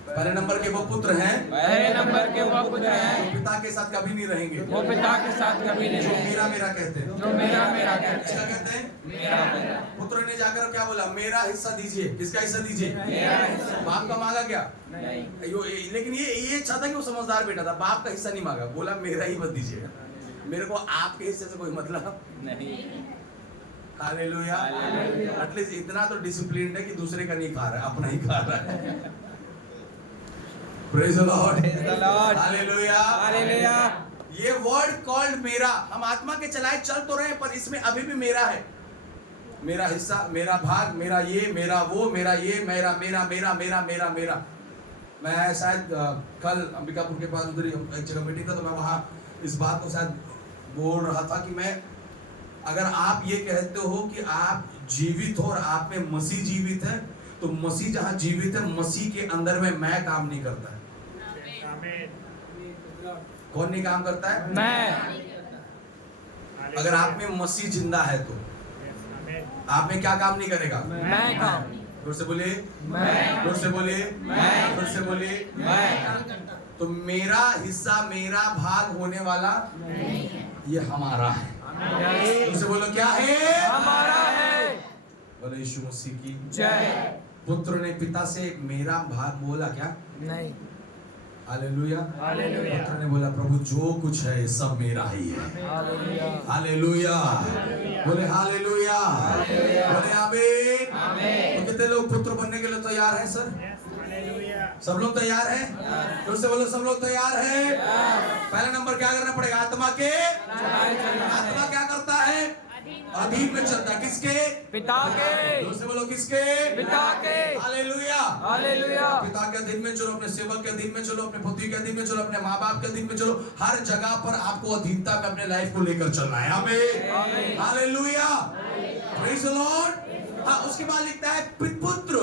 पहले नंबर के वो पुत्र हैं। पहले नंबर के वो पुत्र हैं जो पिता के साथ कभी नहीं रहेंगे, वो पिता के साथ कभी नहीं जो रहेंगे। मेरा मेरा कहते हैं। जो मेरा मेरा कहते किसका हैं? कहते हैं? मेरा मेरा। पुत्र ने जाकर क्या बोला? मेरा हिस्सा दीजिए। किसका हिस्सा दीजिए? मेरा हिस्सा। बाप का मांगा क्या? नहीं। लेकिन ये चाहता कि वो समझदार बेटा था, बाप का हिस्सा नहीं मांगा, बोला मेरा ही मत दीजिए, मेरे को आपके हिस्से से कोई मतलब नहीं। हालेलुया। एटलीस्ट इतना तो डिसिप्लिन है कि दूसरे का नहीं खा रहा है, अपना ही खा रहा है। Praise the Lord. हालेलुया। हालेलुया। ये वर्ड कॉल्ड मेरा, हम आत्मा के चलाए चल तो रहे पर इसमें अभी भी मेरा है। मेरा हिस्सा, मेरा भाग, मेरा ये, मेरा वो, मेरा ये, मेरा मेरा मेरा मेरा मेरा मेरा। मैं शायद कल अंबिकापुर के पास उधर ही एक जगह मीटिंग था, तो मैं वहाँ इस बात को शायद बोल रहा था कि मैं, अगर आप ये कहते हो कि आप जीवित हो और आप में मसीह जीवित है, तो मसीह जहाँ जीवित है, मसीह के अंदर में मैं काम नहीं करता है। आमीन। कौन नहीं काम करता है? मैं। अगर आप में मसीह जिंदा है तो आमीन। आप में क्या काम नहीं करेगा? मैं काम। जोर से बोलिए, मैं। जोर से बोलिए, मैं। जोर से बोलिए। मैं। तो मेरा हिस्सा, मेरा भाग होने वाला ये हमारा है। जोर से बोलो, क्या है? हमारा है। बोलो यीशु मसीह की जय। पुत्र ने पिता से मेरा भाग बोला क्या? नहीं। हालेलुया। हालेलुया। पुत्र ने बोला प्रभु जो कुछ है सब मेरा ही है। हालेलुया। हालेलुया। बोले हालेलुया। बोले आमीन। तो कितने लोग पुत्र बनने के लिए तैयार हैं सर? हालेलुया। सब लोग तैयार हैं? जोर से बोलो, सब लोग तैयार हैं? पहला नंबर क्या करना पड़ेगा? आत्मा के, आत्मा क्या करता है? अधीन में चलता है। किसके? पिता के। जोर से बोलो, किसके? पिता के। हालेलुया। हालेलुया। पिता के अधीन में चलो, अपने सेवक के अधीन में चलो, अपने पति के अधीन में चलो, अपने माँ बाप के अधीन में चलो। हर जगह पर आपको अधीनता में अपने लाइफ को लेकर चलना है। आमीन। हालेलुया। Praise the Lord. हाँ, उसके बाद लिखता है पुत्र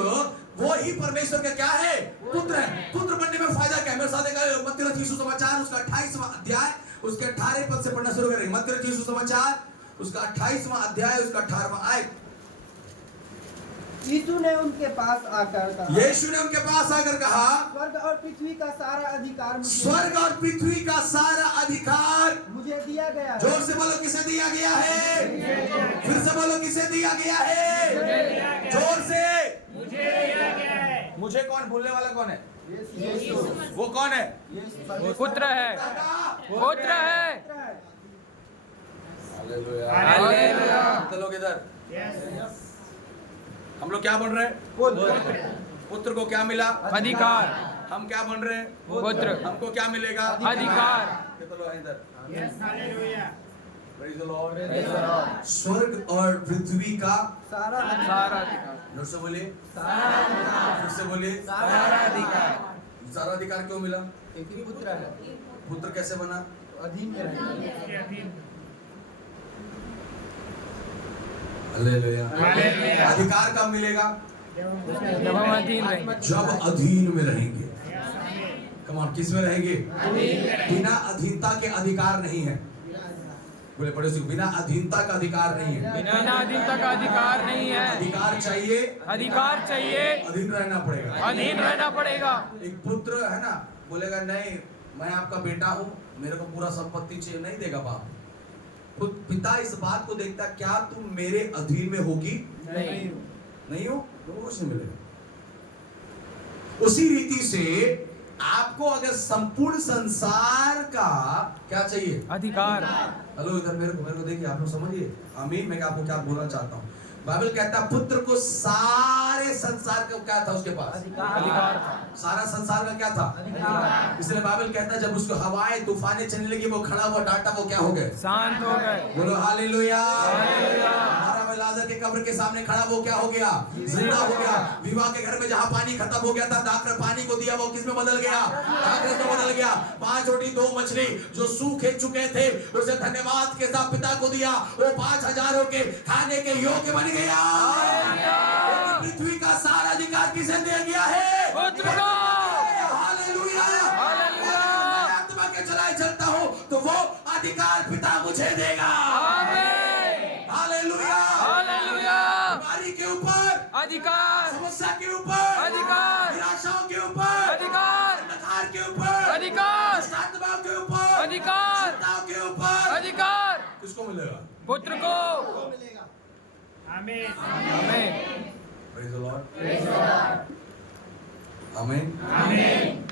वो ही परमेश्वर का क्या है? पुत्र है। पुत्र बनने में फायदा क्या है? मेरे साथ एक मत्ती रचित सुसमाचार उसका 28वां अध्याय उसके 18 पद से पढ़ना शुरू करेंगे। मत्ती रचित सुसमाचार उसका 28वां अध्याय उसका 18वां आयत। यीशु ने उनके पास आकर कहा, यीशु ने उनके पास आकर कहा, स्वर्ग और पृथ्वी का सारा अधिकार स्वर्ग और पृथ्वी का सारा अधिकार मुझे दिया गया है। जोर से बोलो, किसे दिया गया है? फिर से बोलो, किसे दिया गया है? जोर से। मुझे दिया गया है। मुझे कौन? बोलने वाला कौन है? यीशु। वो कौन है? यीशु पुत्र है। पुत्र है। हालेलुया। तो लोग इधर यस। हम लोग क्या बन रहे हैं? पुत्र को क्या मिला? अधिकार। हम क्या बन रहे हैं? पुत्र। हमको क्या मिलेगा? अधिकार। तो लोग इधर। Yes. Hallelujah. Praise the Lord। स्वर्ग और पृथ्वी का सारा सारा अधिकार। जोर से बोलिए, अधिकार। फिर से बोलिए। सारा अधिकार। सारा अधिकार क्यों मिला? क्योंकि पुत्र है, पुत्र कैसे बना? अधीन में रहेगा। उसके अधीन। हालेलुया। हालेलुया। अधिकार कब मिलेगा? जब हम अधीन रहेंगे। जब अधीन में रहेंगे। यस। आमीन। कम ऑन, किस में रहेंगे? बिना अधीनता के अधिकार नहीं है। बोले पड़े से, बिना अधीनता का अधिकार नहीं है। बिना अधीनता का अधिकार नहीं है। अधिकार चाहिए, अधिकार चाहिए। अधीन रहना पड़ेगा। अधीन रहना पड़ेगा। एक पुत्र है ना, बोलेगा नहीं मैं आपका बेटा हूँ, मेरे को पूरा संपत्ति चाहिए, नहीं देगा बाप। खुद पिता इस बात को देखता, क्या तुम मेरे अधीन में होगी? नहीं हो तो कुछ नहीं मिलेगा। उसी रीति से आपको अगर संपूर्ण संसार का क्या चाहिए? अधिकार। हेलो, इधर मेरे को देखिए, आप लोग समझिए। आमीन। मैं आपको क्या बोलना चाहता हूँ, बाइबल कहता है पुत्र को सारे संसार का क्या था उसके पास? अधिकार। सारा संसार का क्या था? इसलिए बाइबल कहता है जब उसको हवाएं तूफानें चलने लगी, वो खड़ा हुआ डांटा, वो क्या हो गए? शांत हो गए। बोलो हालेलुया। हमारा लाज़र के कब्र के सामने खड़ा, वो क्या हो गया? जिंदा हो गया। विवाह के घर में जहाँ पानी खत्म हो गया था, दाखर पानी को दिया, वो किस में बदल गया? दाखरस में बदल गया। 5 रोटी 2 मछली जो सूखे चुके थे, उसे धन्यवाद के साथ पिता को दिया, वो 5000 के खाने के योग्य बन गया। पृथ्वी का सारा अधिकार किसे दिया गया है? पुत्र को। हालेलुया। हालेलुया। मैं आत्मा के चलाए चलता हूँ तो वो अधिकार पिता मुझे देगा। आमीन। हालेलुया। हालेलुया। बीमारी के ऊपर अधिकार। समस्या के ऊपर अधिकार। निराशाओं के ऊपर अधिकार। अंधकार के ऊपर अधिकार। दुष्टात्माओं के ऊपर अधिकार। चिंताओं के ऊपर अधिकार। किसको मिलेगा? पुत्र को। आमीन। आमीन। Praise the Lord। आमीन। आमीन।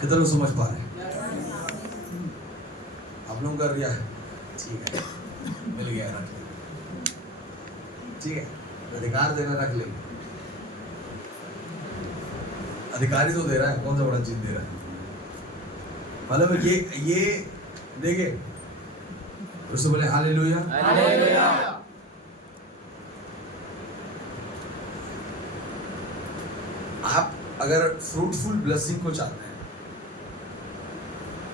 कितना लोग समझ पा रहे हैं? आप लोगों का रिया है, ठीक है, मिल गया, रख ले, ठीक है, अधिकार देना रख ले। अधिकारी तो दे रहा है, कौन सा बड़ा चीज दे रहा है? मतलब ये देखिए, उससे बोले हालेलुया। हालेलुया। आप अगर फ्रूटफुल ब्लेसिंग को चाहते हैं,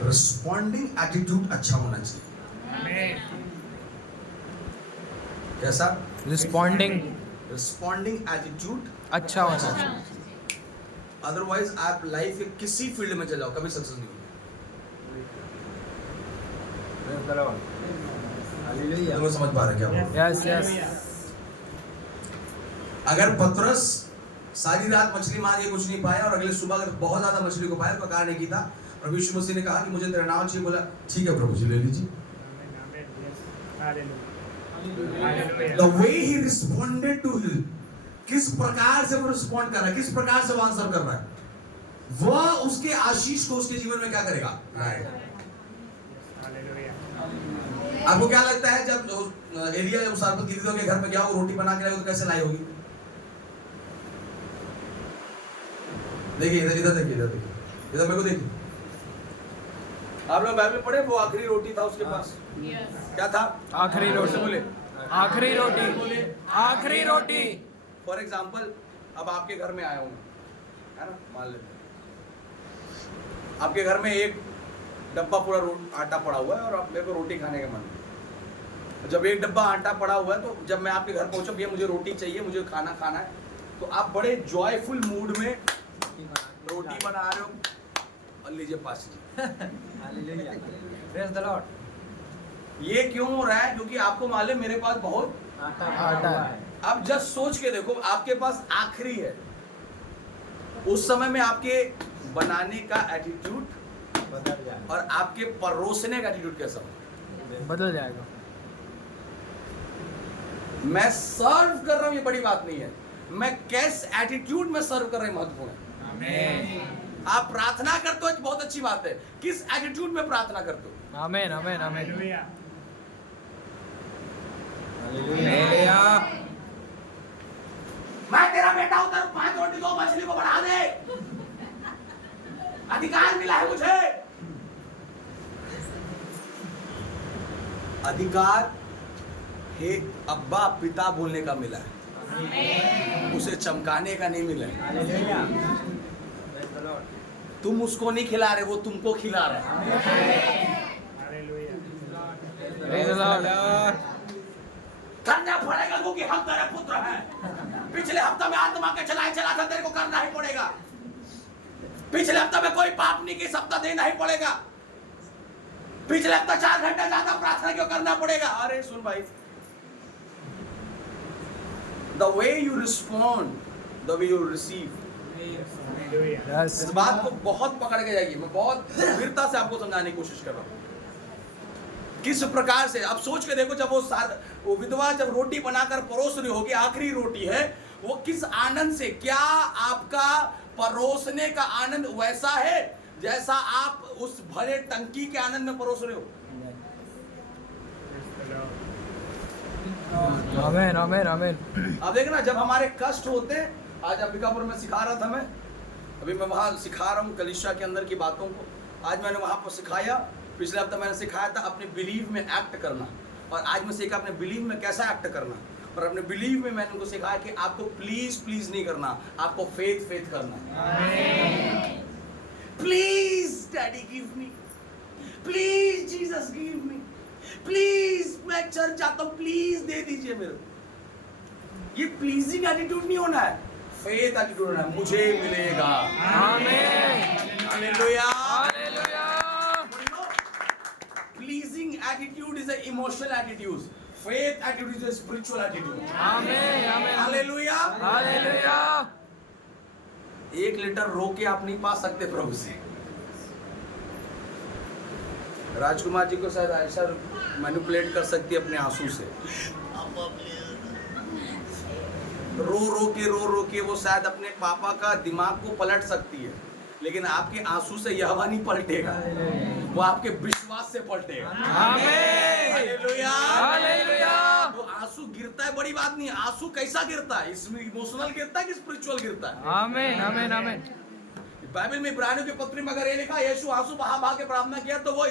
रिस्पॉन्डिंग एटीट्यूड अच्छा होना चाहिए। कैसा? रिस्पॉन्डिंग रिस्पॉन्डिंग एटीट्यूड अच्छा होना चाहिए। अदरवाइज आप लाइफ के किसी फील्ड में चले जाओ, कभी सक्सेस नहीं होगी। हालेलुया। तुम्हें समझ पा रहे क्या बोल? Yes yes. अगर पतरस सारी रात मछली मार के कुछ नहीं पाया और अगले सुबह अगर बहुत ज्यादा मछली को पाया तो कारण एक ही था, प्रभु यीशु मसीह ने कहा कि मुझे तेरा नाम चाहिए। बोला ठीक है प्रभु जी, ले लीजिए। The way he responded to him, किस प्रकार से वो रिस्पॉन्ड कर रहा है, किस प्रकार से वो आंसर कर रहा है, वह उसके आशीष को उसके जीवन में क्या करेगा, लाएगा। आपको क्या लगता है जब एलिया जब सारपत गिरगिदों के घर में गया, वो रोटी बना के लाए तो कैसे लाई होगी? देखिए इधर इधर देखिए, इधर देखिए, इधर मेरे को देखिए। आप लोग बाइबल पढ़े, वो आखिरी रोटी था उसके पास। क्या था? आखिरी रोटी। बोले आखिरी रोटी। आखिरी रोटी। फॉर एग्जाम्पल, अब आपके घर में आया हूँ, है ना, मान लेते हैं आपके घर में एक डब्बा पूरा आटा पड़ा हुआ है और आप मेरे को रोटी खाने का मन है। जब एक डब्बा आटा पड़ा हुआ है तो जब मैं आपके घर पहुंचा, भैया मुझे रोटी चाहिए, मुझे खाना खाना है, तो आप बड़े जॉयफुल मूड में रोटी बना रहे हो और लीजिए पास हालेलुया। Praise the Lord. ये क्यों हो रहा है? क्योंकि आपको मालूम मेरे पास बहुत आटा है। अब जस्ट सोच के देखो, आपके पास आखिरी है, उस समय में आपके बनाने का एटीट्यूड बदल जाए। और आपके परोसने का एटीट्यूड कैसा हो? बदल जाएगा। मैं सर्व कर रहा हूं, ये बड़ी बात नहीं है, मैं किस एटीट्यूड में सर्व कर रहा हूं महत्वपूर्ण है। आप प्रार्थना करते हो, बहुत अच्छी बात है, किस एटीट्यूड में प्रार्थना करते हो? आमीन आमीन आमीन। हालेलुया। मैं तेरा बेटा हूं, तेरे 5 रोटी 2 मछली को बढ़ा दे, अधिकार मिला है मुझे। अधिकार हे अब्बा पिता बोलने का मिला है, उसे चमकाने का नहीं मिला है। हालेलुया। Praise the Lord. तुम उसको नहीं खिला रहे, वो तुमको खिला रहा है। Praise the Lord. करना पड़ेगा क्योंकि हम तेरे पुत्र हैं। पिछले हफ्ता में आत्मा के चला था, तेरे को करना ही पड़ेगा। पिछले हफ्ता में कोई पाप नहीं की, इस हफ्ता देना ही पड़ेगा। पिछले हफ्ता 4 घंटे ज्यादा प्रार्थना क्यों करना पड़ेगा? अरे सुन भाई, the way you respond, the way you receive, yes. इस बात को बहुत पकड़ के जाइए। मैं बहुत गंभीरता से आपको समझाने की कोशिश कर रहा हूँ किस प्रकार से। अब सोच के देखो, जब वो विधवा जब रोटी बनाकर परोस रही होगी, आखिरी रोटी है, वो किस आनंद से, क्या आपका परोसने का आनंद वैसा है जैसा आप उस भरे टंकी के आनंद में परोस रहे हो? आमीन आमीन आमीन। अब देखना, जब हमारे कष्ट होते हैं, आज अंबिकापुर में सिखा रहा था मैं, अभी मैं वहाँ सिखा रहा हूँ कलीसिया के अंदर की बातों को। आज मैंने वहाँ पर सिखाया, पिछले हफ्ते मैंने सिखाया था अपने बिलीव में एक्ट करना, और आज मैं सीखा अपने बिलीव में कैसा एक्ट करना। और अपने बिलीव में मैंने उनको सिखाया कि आपको प्लीज नहीं करना, आपको फेथ करना है। Please daddy give me, please Jesus give me, please मैं चर्च जाता हूँ, प्लीज दे दीजिए मेरे को। ये प्लीजिंग एटीट्यूड नहीं होना है, फेथ एटीट्यूड होना है, मुझे मिलेगा। आमीन हालेलुया। Hallelujah. Pleasing attitude is an emotional attitude. Faith attitude is a spiritual attitude. आमीन आमीन। हालेलुया। हालेलुया। 1 लीटर रो के आप नहीं पा सकते प्रभु से। राजकुमार जी को शायद ऐसा मैनिपुलेट कर सकती है अपने आंसू से। रो के वो शायद अपने पापा का दिमाग को पलट सकती है, लेकिन आपके आंसू से यहोवा नहीं पलटेगा, वो आपके विश्वास से पलटेगा। आमीन हालेलुया। हालेलुया। तो आंसू गिरता है, बड़ी बात नहीं है। आंसू कैसा गिरता है? इसमें इमोशनल गिरता है कि स्पिरिचुअल गिरता है? आमीन आमीन आमीन। बाइबल में इब्रानियों की पत्री में अगर ये लिखा यीशु आंसू बहा बहा के प्रार्थना किया तो वो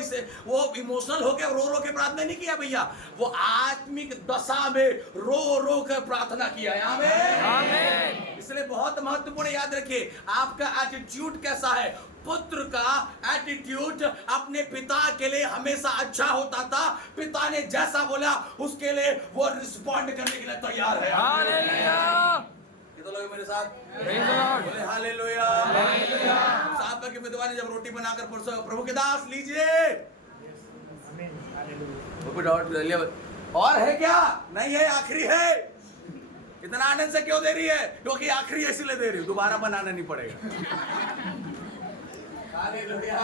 इमोशनल होकर रो रो के प्रार्थना नहीं किया भैया, वो आत्मिक दशा में रो रो कर प्रार्थना किया है। आमीन आमीन। इसलिए बहुत महत्वपूर्ण याद रखिए आपका एटीट्यूड कैसा है। पुत्र का एटीट्यूड अपने पिता के लिए हमेशा अच्छा होता था, पिता ने जैसा बोला उसके लिए वो रिस्पॉन्ड करने के लिए तैयार है। हालेलुया। कितने लोग मेरे साथ प्रेज द लॉर्ड। बोले हालेलुया। साहब की विधवा ने जब रोटी बनाकर प्रभु के दास लीजिए, आमीन हालेलुया। और है क्या? नहीं है, आखिरी है। इतना आनंद से क्यों दे रही है? क्योंकि आखिरी है इसलिए दे रही हूं, दोबारा बनाना नहीं पड़ेगा। हालेलुया,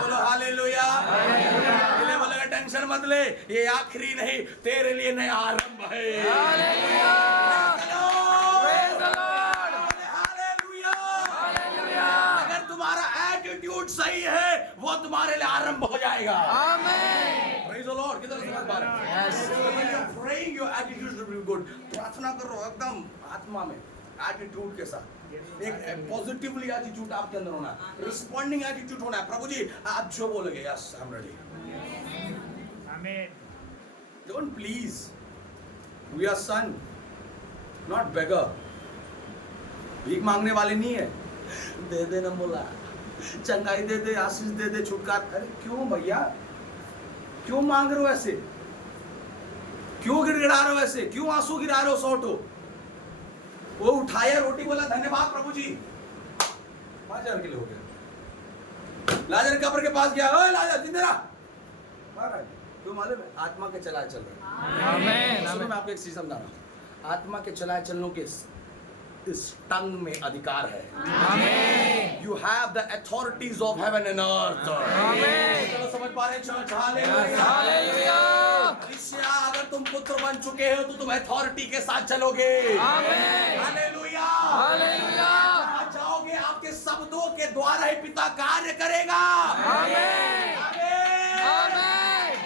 बोलो हालेलुया। इसलिए बोलेगा टेंशन मत ले, ये आखिरी नहीं, तेरे लिए नया आरंभ है। हालेलुया। Praise the Lord. हालेलुया। हालेलुया। अगर तुम्हारा एटीट्यूड सही है वो तुम्हारे लिए आरंभ हो जाएगा। आमीन। Praise the Lord। किधर समझ पा रहे हैं? Yes. When you're praying, your attitude should be good. प्रार्थना करो एकदम आत्मा में, एटीट्यूड के साथ। एक पॉजिटिवली एटीट्यूड आपके अंदर होना है, रिस्पॉन्डिंग एटीट्यूड होना है। प्रभु जी आप जो बोलोगे, यस आई एम रेडी। आमीन। Don't please, we are son not beggar. भीख मांगने वाले नहीं है। दे दे ना मोला, चंगाई दे दे, आशीष दे दे, छुटकारा। अरे क्यों भैया, क्यों मांग रहे हो ऐसे? क्यों गिड़गिड़ा रहे हो ऐसे? क्यों आंसू गिरा रहे हो? सौटो वो उठाया रोटी, बोला धन्यवाद प्रभु जी, 5000 के लिए हो गया। लाजर कब्र के पास गया, ओए लाजर जिंदा रहा। महाराज क्यों मालूम है? आत्मा के चलाए चल रहे। आमीन। सुनो मैं आपको एक चीज समझा रहा हूं। आत्मा के चलाए चलनों के इस टंग में अधिकार है। आमीन। You have the authorities of heaven and earth. आमीन। चलो समझ पा रहे हैं? Church hallelujah. हालेलुया। ईश्या, अगर तुम पुत्र बन चुके हो तो तुम अथॉरिटी के साथ चलोगे। आमीन। हालेलुया। हालेलुया। जहाँ जाओगे आपके शब्दों के द्वारा ही पिता कार्य करेगा। आमीन। आमीन।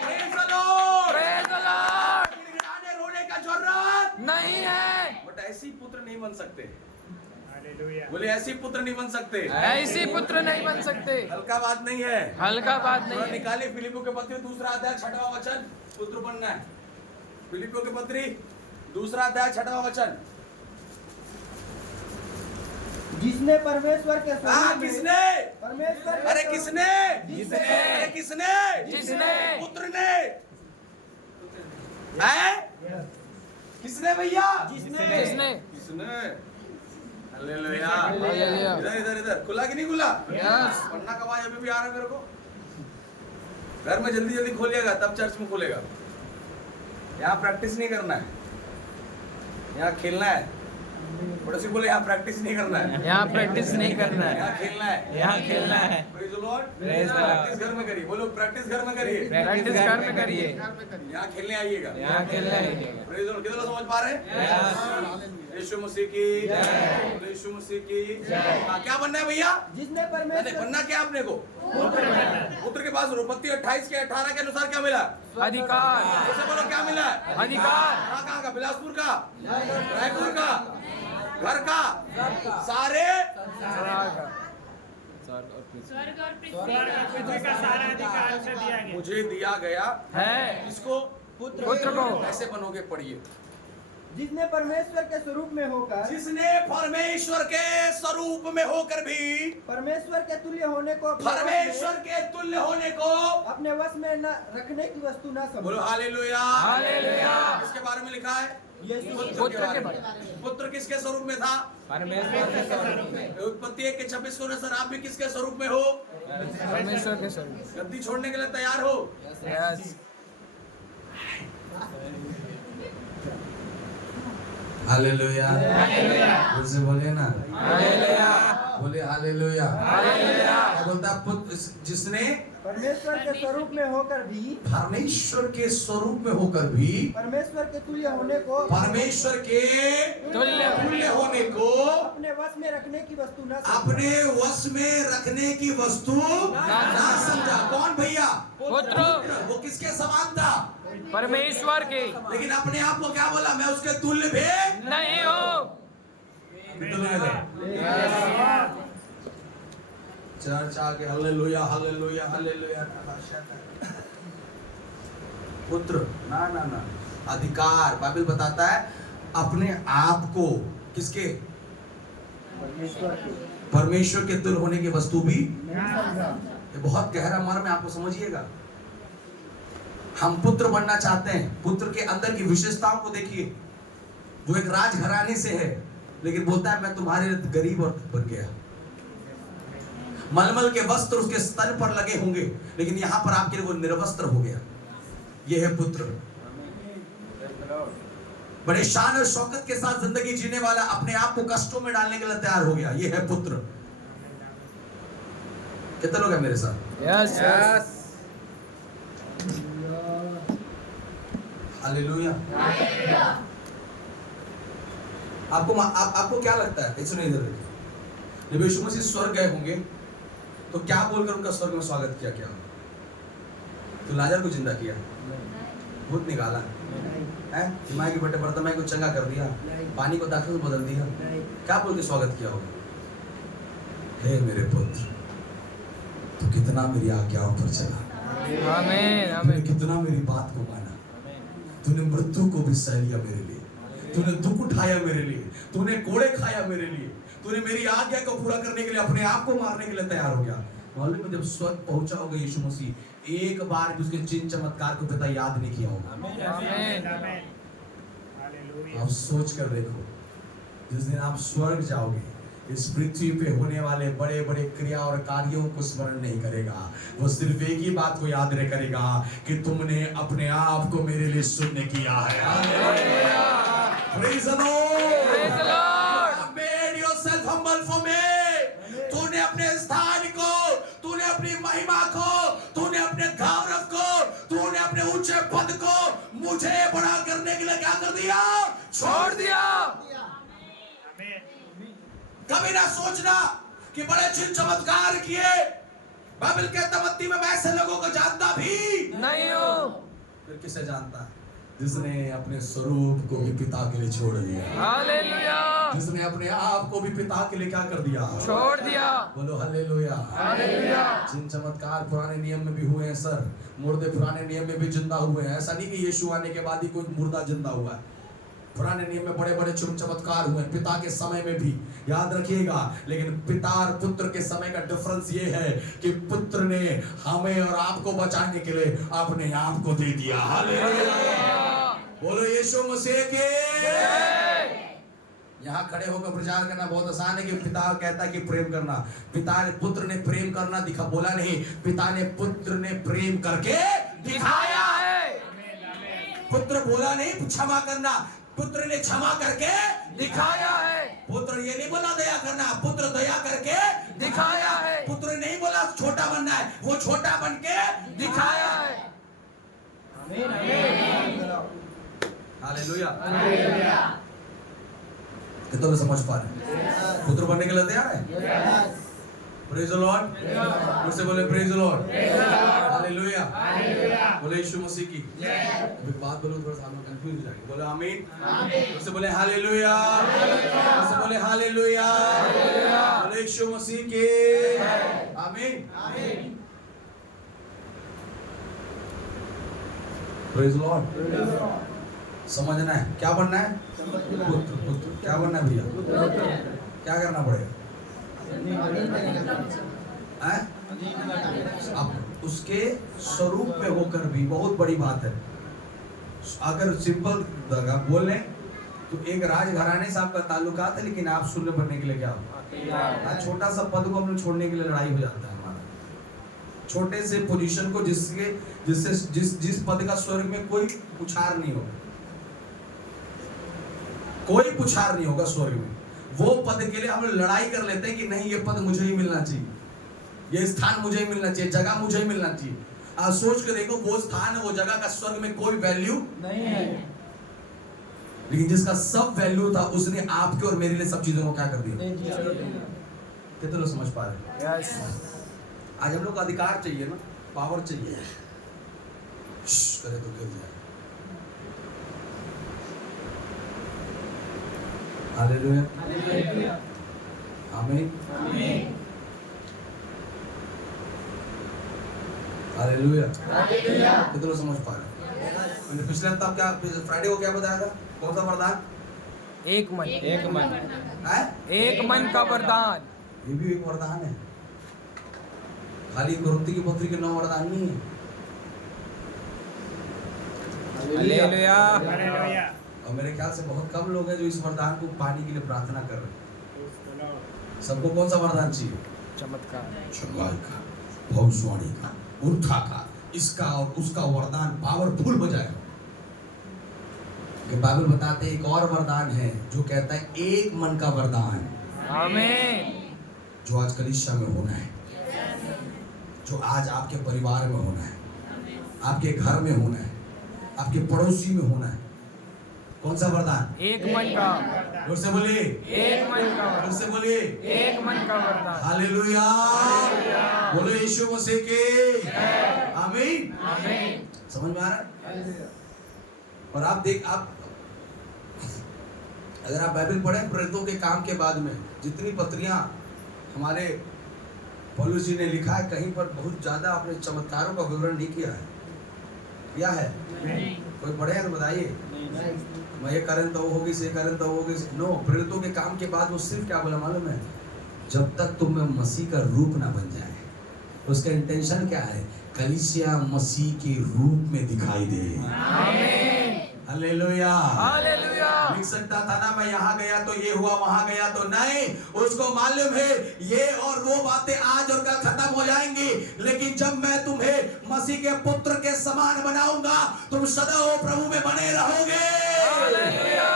Praise the Lord। Praise the Lord. गिड़गिड़ाने रोने का जरूरत नहीं है। बट ऐसी पुत्र नहीं बन सकते। हालेलुया। बोले ऐसी पुत्र नहीं बन सकते। ऐसी पुत्र नहीं बन सकते। हल्का बात नहीं है। हल्का बात थोड़ा नहीं है। निकाले फिलिपियों के पत्री 2 अध्याय 6वां वचन। पुत्र बनना है। फिलिपियों के पत्री 2 अध्याय 6वां वचन। जिसने परमेश्वर के हाँ स्वरूप में किसने? परमेश्वर के अरे स्वरूप- किसने? अरे किसने? जिसने। पुत्र ने। हैं? किसने भैया? जिसने। किसने? हालेलुया। हालेलुया। इधर इधर इधर, खुला कि नहीं खुला? यस। पढ़ना का आवाज अभी भी आ रहा है मेरे को। घर में जल्दी जल्दी खोलिएगा तब चर्च में खोलेगा। यहाँ प्रैक्टिस नहीं करना है, यहाँ खेलना है। पड़ोसी बोले यहाँ प्रैक्टिस नहीं करना है, यहाँ प्रैक्टिस नहीं करना है, यहाँ खेलना है। यहाँ खेलना है। Praise the Lord। Praise the Lord। Practice घर में करिए। बोलो प्रैक्टिस घर में करिए, प्रैक्टिस घर में करिए, यहाँ खेलने आइएगा। यहाँ खेलना है। Praise the Lord। कितने लोग समझ पा रहे हैं? यीशु मसीह की जय। यीशु मसीह की जय। हाँ, क्या बनना है भैया? जिसने अरे परमेश्वर बनना क्या आपने को? पुत्र के पास उत्पत्ति 28 के 18 के अनुसार क्या मिला? अधिकार। ऐसे बोलो क्या मिला है? अधिकार। कहाँ का? बिलासपुर का, रायपुर का, घर का, सारे स्वर्ग और पृथ्वी स्वर्ग और पृथ्वी का सारा अधिकार से दिया गया। मुझे दिया गया है इसको पुत्र को। कैसे बनोगे? पढ़िए। जिसने परमेश्वर के स्वरूप में होकर जिसने परमेश्वर के स्वरूप में होकर भी परमेश्वर के तुल्य होने को अपने परमेश्वर के तुल्य होने को अपने वश में न रखने की वस्तु न बोलो समझो। हालेलुया। हालेलुया। इसके बारे में लिखा है यीशु पुत्र के बारे में। पुत्र किसके स्वरूप में था? परमेश्वर के स्वरूप में। उत्पत्ति 1 के 26 को अनुसार आप भी किसके स्वरूप में हो? परमेश्वर के स्वरूप। गद्दी छोड़ने के लिए तैयार हो? यस। हालेलुया। फिर से बोलिए ना, हालेलुया। बोले हालेलुया। हालेलुया। क्या बोलता है? पुत्र जिसने परमेश्वर के स्वरूप में होकर भी परमेश्वर के स्वरूप में होकर भी परमेश्वर के तुल्य होने को परमेश्वर के तुल्य होने को अपने वश में रखने की वस्तु न समझो। अपने वश में रखने की वस्तु ना समझा। कौन भैया? पुत्र। वो किसके समान था? परमेश्वर के। लेकिन अपने आप को क्या बोला? मैं उसके तुल्य भी। नहीं हो। चर्च आके हालेलुया हालेलुया हालेलुया। पुत्र ना ना ना, अधिकार बाइबल बताता है अपने आप को किसके, परमेश्वर के तुल्य होने की वस्तु भी। ये बहुत गहरा मर्म है, आपको समझिएगा। हम पुत्र बनना चाहते हैं, पुत्र के अंदर की विशेषताओं को देखिए। वो एक राजघराने से है, लेकिन बोलता है मैं तुम्हारे लिए गरीब और बन गया। मलमल के वस्त्र उसके स्तन पर लगे होंगे, लेकिन यहां पर आपके लिए वो निर्वस्त्र हो गया। यह है पुत्र। बड़े शान और शौकत के साथ जिंदगी जीने वाला अपने आप को कष्टों में डालने के लिए तैयार हो गया। यह है पुत्र। कितने लोग हैं मेरे साथ? Yes yes. हालेलुया। आपको क्या लगता है? सुनिए इधर देखिए, जब यीशु मसीह स्वर्ग गए होंगे तो क्या बोलकर उनका स्वर्ग में स्वागत किया? क्या तो लाजर को जिंदा किया, भूत निकाला है, दिमाग के बटे बर्तन को चंगा कर दिया, पानी को दाखिल बदल दिया, क्या बोल के स्वागत किया होगा? हे मेरे पुत्र, तू कितना मेरी आज्ञाओं पर चला, आमीन तूने आमीन। कितना मेरी बात को माना, तूने मृत्यु को भी सह लिया मेरे लिए, तूने दुख उठाया मेरे लिए, तूने कोड़े खाया मेरे लिए, तूने मेरी आज्ञा को पूरा करने के लिए अपने आप को मारने के लिए तैयार हो गया। मालूम है जब स्वर्ग पहुंचा होगा यीशु मसीह, एक बार भी उसके चिन्ह चमत्कार को पिता याद नहीं किया होगा। आमीन। आप सोच कर देखो, जिस दिन आप स्वर्ग जाओगे, इस पृथ्वी पे होने वाले बड़े बड़े क्रिया और कार्यों को स्मरण नहीं करेगा। वो सिर्फ एक ही बात को याद करेगा कि तुमने अपने आप को मेरे लिए शून्य किया है। Praise the Lord. Praise the Lord. Made yourself humble for me. तूने अपने स्थान को, तूने अपनी महिमा को, तूने अपने गौरव को, तूने अपने ऊंचे पद को मुझे बड़ा करने के लिए क्या कर दिया? छोड़ दिया। कभी ना सोचना कि बड़े चिन्ह चमत्कार किए। बाइबल कहता मत्ती में मैं ऐसे लोगों को जानता भी नहीं हूँ। फिर किसे जानता है? जिसने अपने स्वरूप को भी पिता के लिए छोड़ दिया। हालेलुया। जिसने अपने आप को भी पिता के लिए क्या कर दिया? छोड़ दिया। बोलो हालेलुया। हालेलुया। चिन्ह चमत्कार पुराने नियम में भी हुए हैं सर, मुर्दे पुराने नियम में भी जिंदा हुए हैं। ऐसा नहीं कि यीशु आने के बाद ही कोई मुर्दा जिंदा हुआ है। पुराने नियम में बड़े बड़े चिन्ह चमत्कार हुए, पिता के समय में भी, याद रखिएगा। लेकिन पिता और पुत्र के समय का डिफरेंस ये है कि पुत्र ने हमें और आपको बचाने के लिए अपने आप को दे दिया। हालेलुया। बोलो यीशु मसीह के। यहाँ खड़े होकर प्रचार करना बहुत आसान है कि पिता कहता है कि प्रेम करना। पिता ने पुत्र ने प्रेम करना दिखा, बोला नहीं, पिता ने पुत्र ने प्रेम करके दिखाया है। पुत्र बोला नहीं क्षमा करना, पुत्र ने क्षमा करके दिखाया है। पुत्र ये नहीं बोला दया करना, पुत्र दया करके दिखाया है। पुत्र नहीं बोला छोटा बनना है, वो छोटा बन के दिखाया है। हालेलुया। कितना तो समझ पा रहे? पुत्र बनने के लिए तैयार है? Praise the Lord. मुझसे बोले प्रेज द लॉर्ड। हालेलुया। बोले यीशु मसीह की। अभी बात बोलो थोड़ा सा कंफ्यूज हो जाएंगे। बोले आमीन। मुझसे बोले हालेलुया। मुझसे बोले हालेलुया। बोले यीशु मसीह की। आमीन। Praise the Lord. समझना है क्या बनना है? पुत्र। पुत्र क्या बनना है भैया? क्या करना पड़ेगा? अब उसके स्वरूप में होकर भी बहुत बड़ी बात है। अगर सिंपल बोल लें तो एक राजघराने से आपका ताल्लुकात है, लेकिन आप शून्य बनने के लिए क्या? छोटा सा पद को अपने छोड़ने के लिए लड़ाई हो जाता है हमारा। छोटे से पोजीशन को जिस पद का स्वर्ग में कोई पुछार नहीं होगा, कोई पुछार नहीं होगा स्वर्ग में। वो पद के लिए हम लड़ाई कर लेते हैं कि नहीं ये पद मुझे ही मिलना चाहिए, ये स्थान मुझे ही मिलना चाहिए, जगह मुझे ही मिलना चाहिए। आप सोच के देखो, वो स्थान वो जगह का स्वर्ग में कोई वैल्यू नहीं है, लेकिन जिसका सब वैल्यू था उसने आपके और मेरे लिए सब चीजों को क्या कर दिया? कितने लोग समझ पा रहे हैं? आज हम लोग को अधिकार चाहिए ना, पावर चाहिए। करे तो गिर जाए। हालेलुया। आमीन। हालेलुया। कितने लोग समझ पा रहे हैं? मैंने पिछले हफ्ता क्या फ्राइडे को क्या बताया था? कौन सा वरदान एक मन है? एक मन का वरदान। ये भी एक वरदान है। खाली कुरिन्थी की पत्री के 9 वरदान नहीं है। हालेलुया। हालेलुया। और मेरे ख्याल से बहुत कम लोग हैं जो इस वरदान को पाने के लिए प्रार्थना कर रहे हैं। सबको कौन सा वरदान चाहिए? चमत्कार, चंगाई का, भविष्यवाणी का, उठा का, इसका और उसका वरदान पावरफुल बजाएगा। कि बाइबल बताते हैं एक और वरदान है जो कहता है एक मन का वरदान, आमीन। जो आज कलीसिया में होना है, जो आज आपके परिवार में होना है, आपके घर में होना है, आपके पड़ोसी में होना है। कौन सा वरदान? एक मन का, जोर से बोलिए, एक मन का जोर वरदान, से बोलिए, एक मन का वरदान। हालेलुया। बोलो यीशु मसीह के आमीन। आमीन। समझ में आ रहा है? और आप अगर आप बाइबल पढ़ें प्रेरितों के काम के बाद में जितनी पत्रियां हमारे पौलुस जी ने लिखा है, कहीं पर बहुत ज्यादा अपने चमत्कारों का विवरण नहीं किया है। किया है? कोई पढ़े हैं तो बताइए। मैं ये करें तो वो होगी, से करें तो वो होगी। नो, प्रेरितों के काम के बाद वो सिर्फ क्या बोला मालूम है? जब तक तुम में मसीह का रूप ना बन जाए। उसका इंटेंशन क्या है? कलीसिया मसीह के रूप में दिखाई दे। हालेलुया। हालेलुया। लिख सकता था ना मैं यहाँ गया तो ये हुआ, वहां गया तो नहीं। उसको मालूम है ये और वो बातें आज और कल खत्म हो जाएंगी, लेकिन जब मैं तुम्हें मसीह के पुत्र के समान बनाऊंगा तुम सदा प्रभु में बने रहोगे। Hallelujah.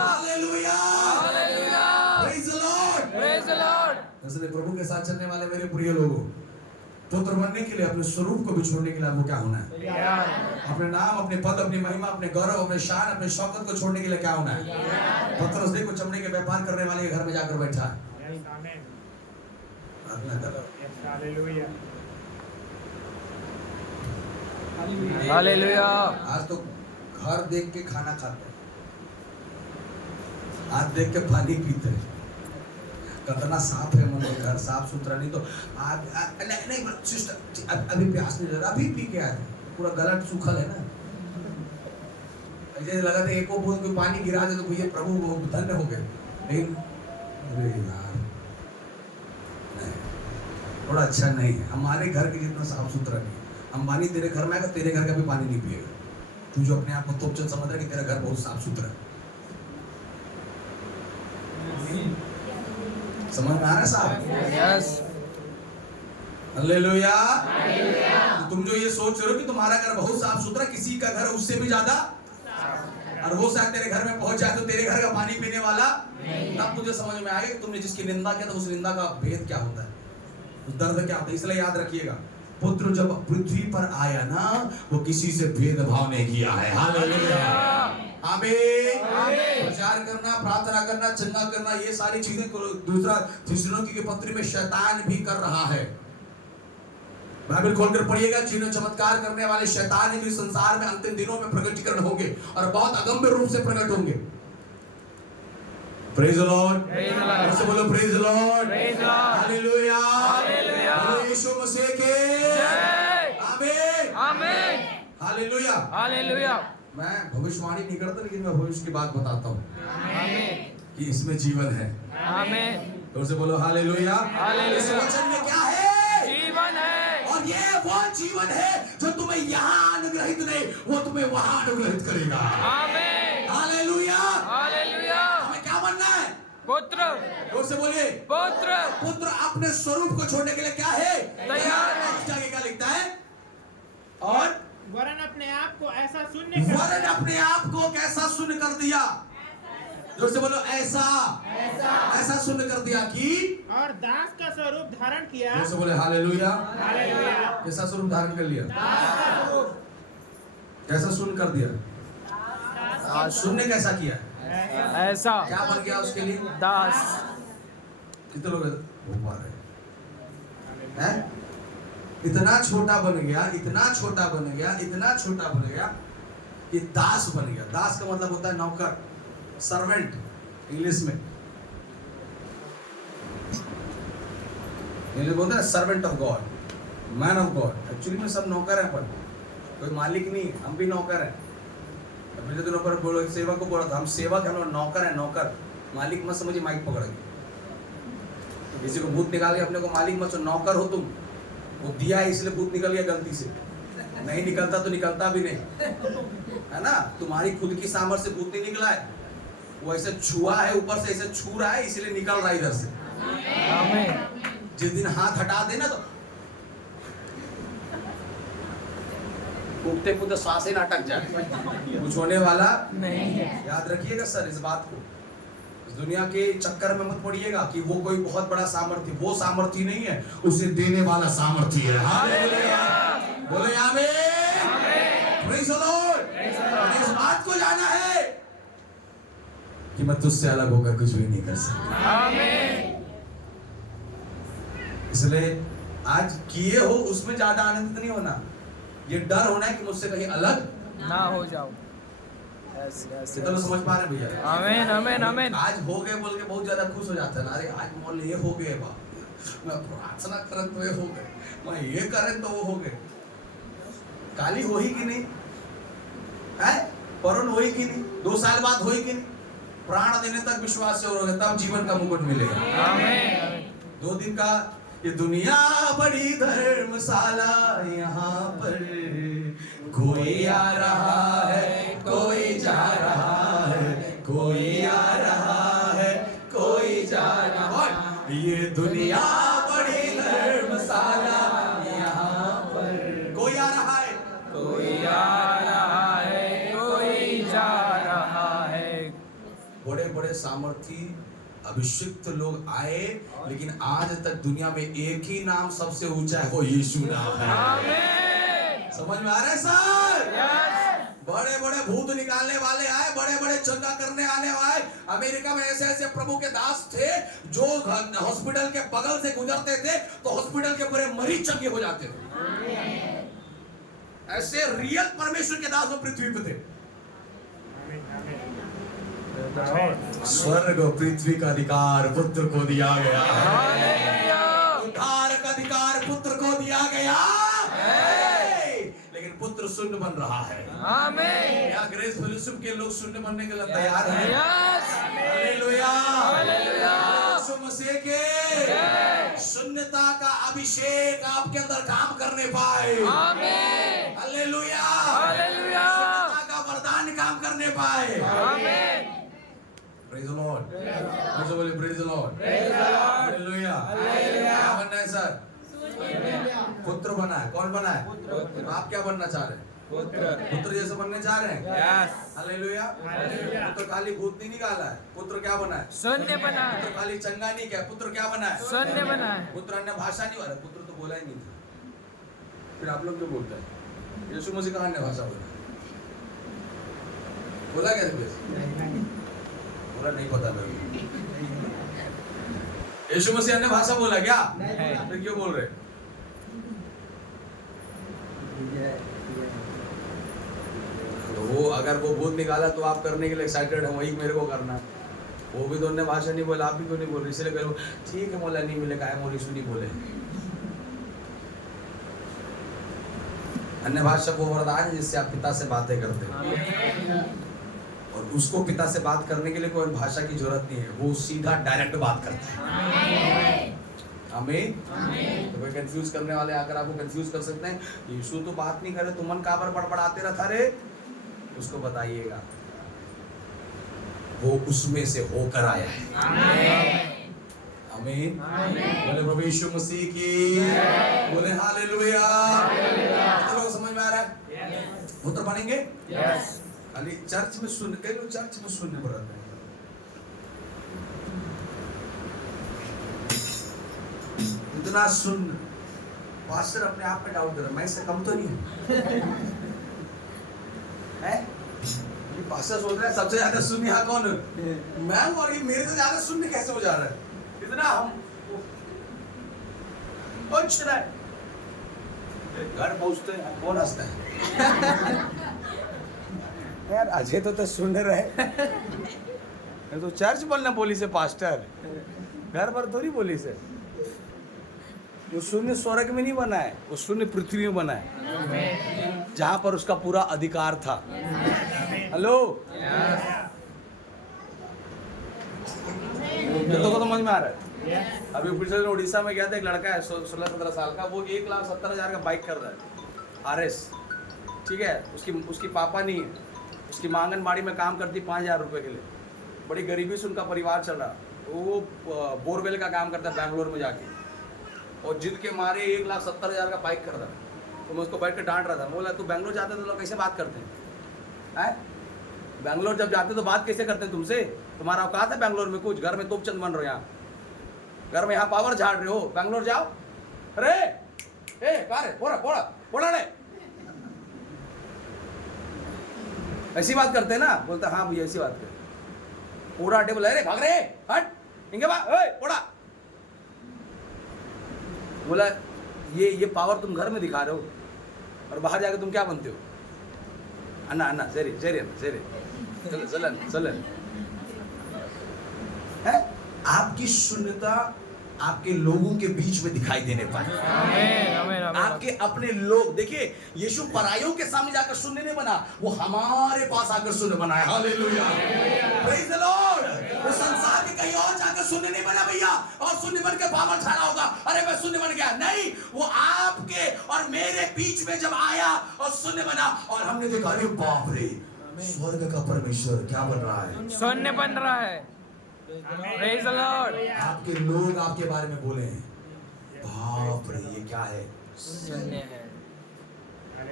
Hallelujah. Hallelujah. Praise the Lord. Praise the Lord. इसलिए प्रभु के साथ चलने वाले मेरे प्रिय लोगों, पुत्र बनने के लिए अपने स्वरूप को भी छोड़ने के लिए आपको क्या होना है? अपने नाम, अपने पद, अपनी महिमा, अपने गौरव, अपने शान, अपने शौकत को छोड़ने के लिए क्या होना है? पतरस देखो चमड़े के व्यापार करने वाले के घर में जाकर बैठा है। प्रार्थना करो। हालेलुया। हालेलुया। आज तो घर देख के खाना खाते हैं, आज देख के पानी पीते हैं। कितना साफ है मन घर, साफ सुथरा। नहीं तो नहीं सिस्टर अभी प्यास नहीं लग रहा, अभी पी के आए थे, पूरा गला सूखल है ना। ऐसे लगा था एको बूंद कोई पानी गिरा दे तो भैया प्रभु वो धन्य हो गए। लेकिन अरे यार नहीं, थोड़ा अच्छा नहीं है। हमारे घर के जितना साफ सुथरा नहीं। अंबानी तेरे घर में आएगा, तेरे घर का भी पानी नहीं पिएगा। तू जो अपने आप को तोपचंद समझ रहा है कि तेरा घर बहुत साफ सुथरा है। समझ में आ रहा है साहब? यस। हालेलुया। तो तुम जो ये सोच रहे हो कि तुम्हारा घर बहुत साफ सुथरा, किसी का घर उससे भी ज्यादा, और वो शायद तेरे घर में पहुंच जाए तो तेरे घर का पानी पीने वाला, तब मुझे समझ में आएगा कि तुमने जिसकी निंदा किया था उस निंदा का भेद क्या होता है, उस दर्द क्या होता है। इसलिए याद रखिएगा, पुत्र जब पृथ्वी पर आया ना वो किसी से भेदभाव नहीं किया है। हालेलुया। आमीन। प्रचार करना, प्रार्थना करना, चंगा करना, ये सारी चीजें दूसरा थिस्सलुनीके की पत्री में शैतान भी कर रहा है। बाइबल खोलकर पढ़िएगा, चिन्ह चमत्कार करने वाले शैतान भी संसार में अंतिम दिनों में प्रकटीकरण होंगे और बहुत अगम्य रूप से प्रकट होंगे। Praise the Lord. ऐसे बोलो प्रेज द लॉर्ड। हालेलुया। हालेलुया। यीशु मसीह के जय। आमीन। आमीन। हालेलुया। हालेलुया। मैं भविष्यवाणी नहीं करता, लेकिन मैं भविष्य की बात बताता हूँ आमीन। कि इसमें जीवन है। आमीन। जोर से बोलो हालेलुया। हालेलुया। इस वचन में क्या है? जीवन है। और ये वो जीवन है जो तुम्हें यहाँ अनुग्रहित नहीं, वो तुम्हें वहां अनुग्रहित करेगा। आमीन। हालेलुया। हालेलुया। हमें क्या बनना है? पुत्र। जोर से बोलिए। पुत्र। पुत्र अपने स्वरूप को छोड़ने के लिए क्या है? तैयार है। आगे क्या लिखता है? और वरन अपने आप को ऐसा वरन अपने आप को कैसा सुन कर दिया। जोर से बोलो ऐसा ऐसा सुन कर दिया कि, और दास का स्वरूप धारण किया। जोर से बोले हालेलुया। हालेलुया। कैसा स्वरूप धारण कर लिया? कैसा सुन कर दिया? सुनने कैसा किया? ऐसा। क्या बन गया उसके लिए? दास। कितने लोग हो पा रहे हैं? इतना छोटा बन गया, इतना छोटा बन गया, इतना छोटा बन गया कि दास बन गया। दास का मतलब होता है नौकर, सर्वेंट इंग्लिश में। इंग्लिश बोलते हैं servant of God. Man of God. Actually में सब नौकर हैं, पर कोई मालिक नहीं, हम भी नौकर हैं। पिछले दिनों पर बोलो सेवक को बोला था, हम सेवक हैं, हम लोग नौकर हैं, नौकर। मालिक मत समझिए माइक पकड़ के। किसी को भूत निकाल के अपने को मालिक मत समझो, नौकर हो तुम। वो दिया है इसलिए भूत निकल गया गलती से, नहीं निकलता तो निकलता भी नहीं, है ना। तुम्हारी खुद की सामर्थ्य से भूत नहीं निकला है, वो ऐसे छुआ है, ऊपर से ऐसे छू रहा है, इसलिए निकल रहा है इधर से। आमीन। जिस दिन हाथ हटा देना तो कूदते कूदते सांस ही ना अटक जाए, कुछ होने वाला नहीं है। याद रखिएगा सर इस बात को। इस दुनिया के चक्कर में मत पड़िएगा कि वो कोई बहुत बड़ा सामर्थ्य, वो सामर्थ्य नहीं है, उसे देने वाला सामर्थ्य है। हालेलुया, बोले आमीन, प्रेज़ द लॉर्ड। इस बात को जाना है कि मैं तुझसे अलग होकर कुछ भी नहीं कर सकता। आमीन। इसलिए आज किए हो उसमें ज्यादा आनंदित नहीं होना, ये डर होना है कि मुझसे कहीं अलग ना हो जाओ। Yes yes. कितना लोग समझ पा रहे हैं भैया? आमीन आमीन आमीन। आज हो गए बोल के बहुत ज्यादा खुश हो जाता है ना, अरे आज मॉल ये हो गए, बा मैं प्रार्थना करन तो ये हो गए, मैं ये करें तो वो हो गए। काली हो ही कि नहीं है, परुण हो ही कि नहीं, 2 साल बाद हो ही कि नहीं, प्राण देने तक विश्वास से हो गए, तब जीवन का मुकुट मिलेगा। आमीन। 2 दिन का ये दुनिया बड़ी धर्मशाला, यहाँ पर कोई आ रहा है, कोई जा रहा है, कोई आ रहा है, कोई जा रहा है। ये दुनिया बड़ी धर्मशाला, यहाँ पर कोई आ रहा है, कोई आ रहा है, कोई जा रहा है। बड़े बड़े सामर्थी अभिषिक्त लोग आए, लेकिन आज तक दुनिया में एक ही नाम सबसे ऊंचा है, वो यीशु नाम है। आमीन। समझ में आ रहा है सर? यस। बड़े बड़े भूत निकालने वाले आए, बड़े बड़े चंगा करने वाले आए। अमेरिका में ऐसे ऐसे प्रभु के दास थे जो हॉस्पिटल के बगल से गुजरते थे तो हॉस्पिटल के पूरे मरीज चंगे हो जाते थे। ऐसे रियल परमेश्वर के दास वो पृथ्वी पे थे। स्वर्ग और पृथ्वी का अधिकार पुत्र को दिया गया, हालेलुया। उद्धार का अधिकार पुत्र को दिया गया, लेकिन पुत्र शून्य बन रहा है। आमीन। क्या ग्रेस फेलोशिप के लोग शून्य बनने के लिए तैयार हैं? यस। हालेलुया, हालेलुया। यीशु मसीह के शून्यता का अभिषेक आपके अंदर काम करने पाए। आमीन। हालेलुया, हालेलुया। शून्यता का वरदान काम करने पाए। आमीन। प्रेज़ द लॉर्ड, मुझे बोले प्रेज़ द लॉर्ड, हालेलुया। क्या बनना है सर? पुत्र बना है। कौन बना है? आप क्या बनना चाह रहे हैं? पुत्र जैसे बनने चाह रहे हैं? यस। हालेलुया। पुत्र खाली भूत नहीं निकाला है, पुत्र क्या बना है? शून्य बना पुत्र है। खाली चंगा नहीं किया, पुत्र क्या बना है? शून्य बना है। पुत्र अन्य भाषा नहीं वाला, पुत्र तो बोला ही नहीं था। फिर आप लोग क्यों बोलते हैं? यीशु मसीह का अन्य भाषा बोला, बोला क्या बोला नहीं पता मेरे को। यीशु मसीह अन्य भाषा बोला क्या? फिर क्यों बोल रहे? तो वो अगर वो भूत निकाला तो आप करने के लिए एक्साइटेड है, वही मेरे को करना है। वो भी तो अन्य भाषा नहीं बोला, आप भी क्यों नहीं बोल रहे? इसलिए कहो ठीक है मौला नहीं मिलेगा, है मौली सुनी बोले। अन्य भाषा वो वरदान है जिससे आप पिता से बातें करते हैं, और उसको पिता से बात करने के लिए कोई भाषा की जरूरत नहीं है, वो सीधा डायरेक्ट बात करता है। आमीन। तो कोई कंफ्यूज करने वाले आकर आपको कंफ्यूज कर सकते हैं, यीशु तो बात नहीं करे, तो मन का पर बड़बड़ाते रहता रे, उसको बताइएगा वो उसमें से होकर आया है। आमीन। बोले प्रभु यीशु मसीह की, बोले हालेलुया। तो लोग समझ में आ रहा है? पुत्र बनेंगे। यस। खाली चर्च में सुन, कई लोग चर्च में सुनने पर रहते हैं। इतना सुन, पास्टर अपने आप में डाउट कर रहा, मैं इससे कम तो नहीं हूँ है? ये पास्टर सोच रहा है सबसे ज्यादा सुन यहाँ कौन है? मैं हूँ, और ये मेरे से ज्यादा सुनने कैसे हो जा रहा है? इतना हम कुछ रहा है। घर पहुंचते हैं कौन हंसता है? यार अजय तो सुन रहे, मैं तो चर्च बोलना बोली से पास्टर, घर पर थोड़ी बोली से। वो शून्य स्वर्ग में नहीं बना है, वो शून्य पृथ्वी में बना है, जहां पर उसका पूरा अधिकार था। हेलो, ये तो समझ में आ रहा है। अभी पिछले दिन उड़ीसा में गया था, एक लड़का है 16-17 साल का, वो 1,70,000 का बाइक कर रहा है, RS, ठीक है। उसकी पापा नहीं है, उसकी माँ आंगनबाड़ी में काम करती 5,000 रुपये के लिए, बड़ी गरीबी से उनका परिवार चल रहा। वो बोरवेल का काम करता है बैंगलोर में जाके, और जिद के मारे 1,70,000 का बाइक कर रहा। तो मैं उसको बैठ के डांट रहा था, बोला तू बैंगलोर जाते तो लोग कैसे बात करते हैं? बैंगलोर जब जाते तो बात कैसे करते हैं तुमसे? तुम्हारा औकात है बैंगलोर में कुछ? घर में तोपचंद बन रहे हो, यहाँ घर में, यहाँ पावर झाड़ रहे हो, बैंगलोर जाओ। अरे कहाँ रे, बोला रे, ऐसी बात करते हैं ना? बोलता हाँ भैया ऐसी बात कर। पूरा टेबल, अरे भाग रहे, हट इनके बाद, बोला ये पावर तुम घर में दिखा रहे हो, और बाहर जाके तुम क्या बनते हो? अन्ना सरी चलन है। आपकी शून्यता आपके लोगों के बीच में दिखाई देने पाए। आपके अपने लोग, देखिए यीशु परायों के सामने जाकर शून्य नहीं बना, वो हमारे पास आकर शून्य बना है। Hallelujah, praise the Lord. वो संसार के कहीं और जाकर शून्य नहीं बना भैया, और शून्य बन के पावर झाड़ा होगा, अरे मैं शून्य बन गया, नहीं। वो आपके और मेरे बीच में जब आया और शून्य बना, और हमने देखा अरे बाप रे, स्वर्ग का परमेश्वर क्या बन रहा है, शून्य बन रहा है। Praise the Lord. आपके लोग आपके बारे में बोले हैं, बाप रे ये क्या है, शून्य है।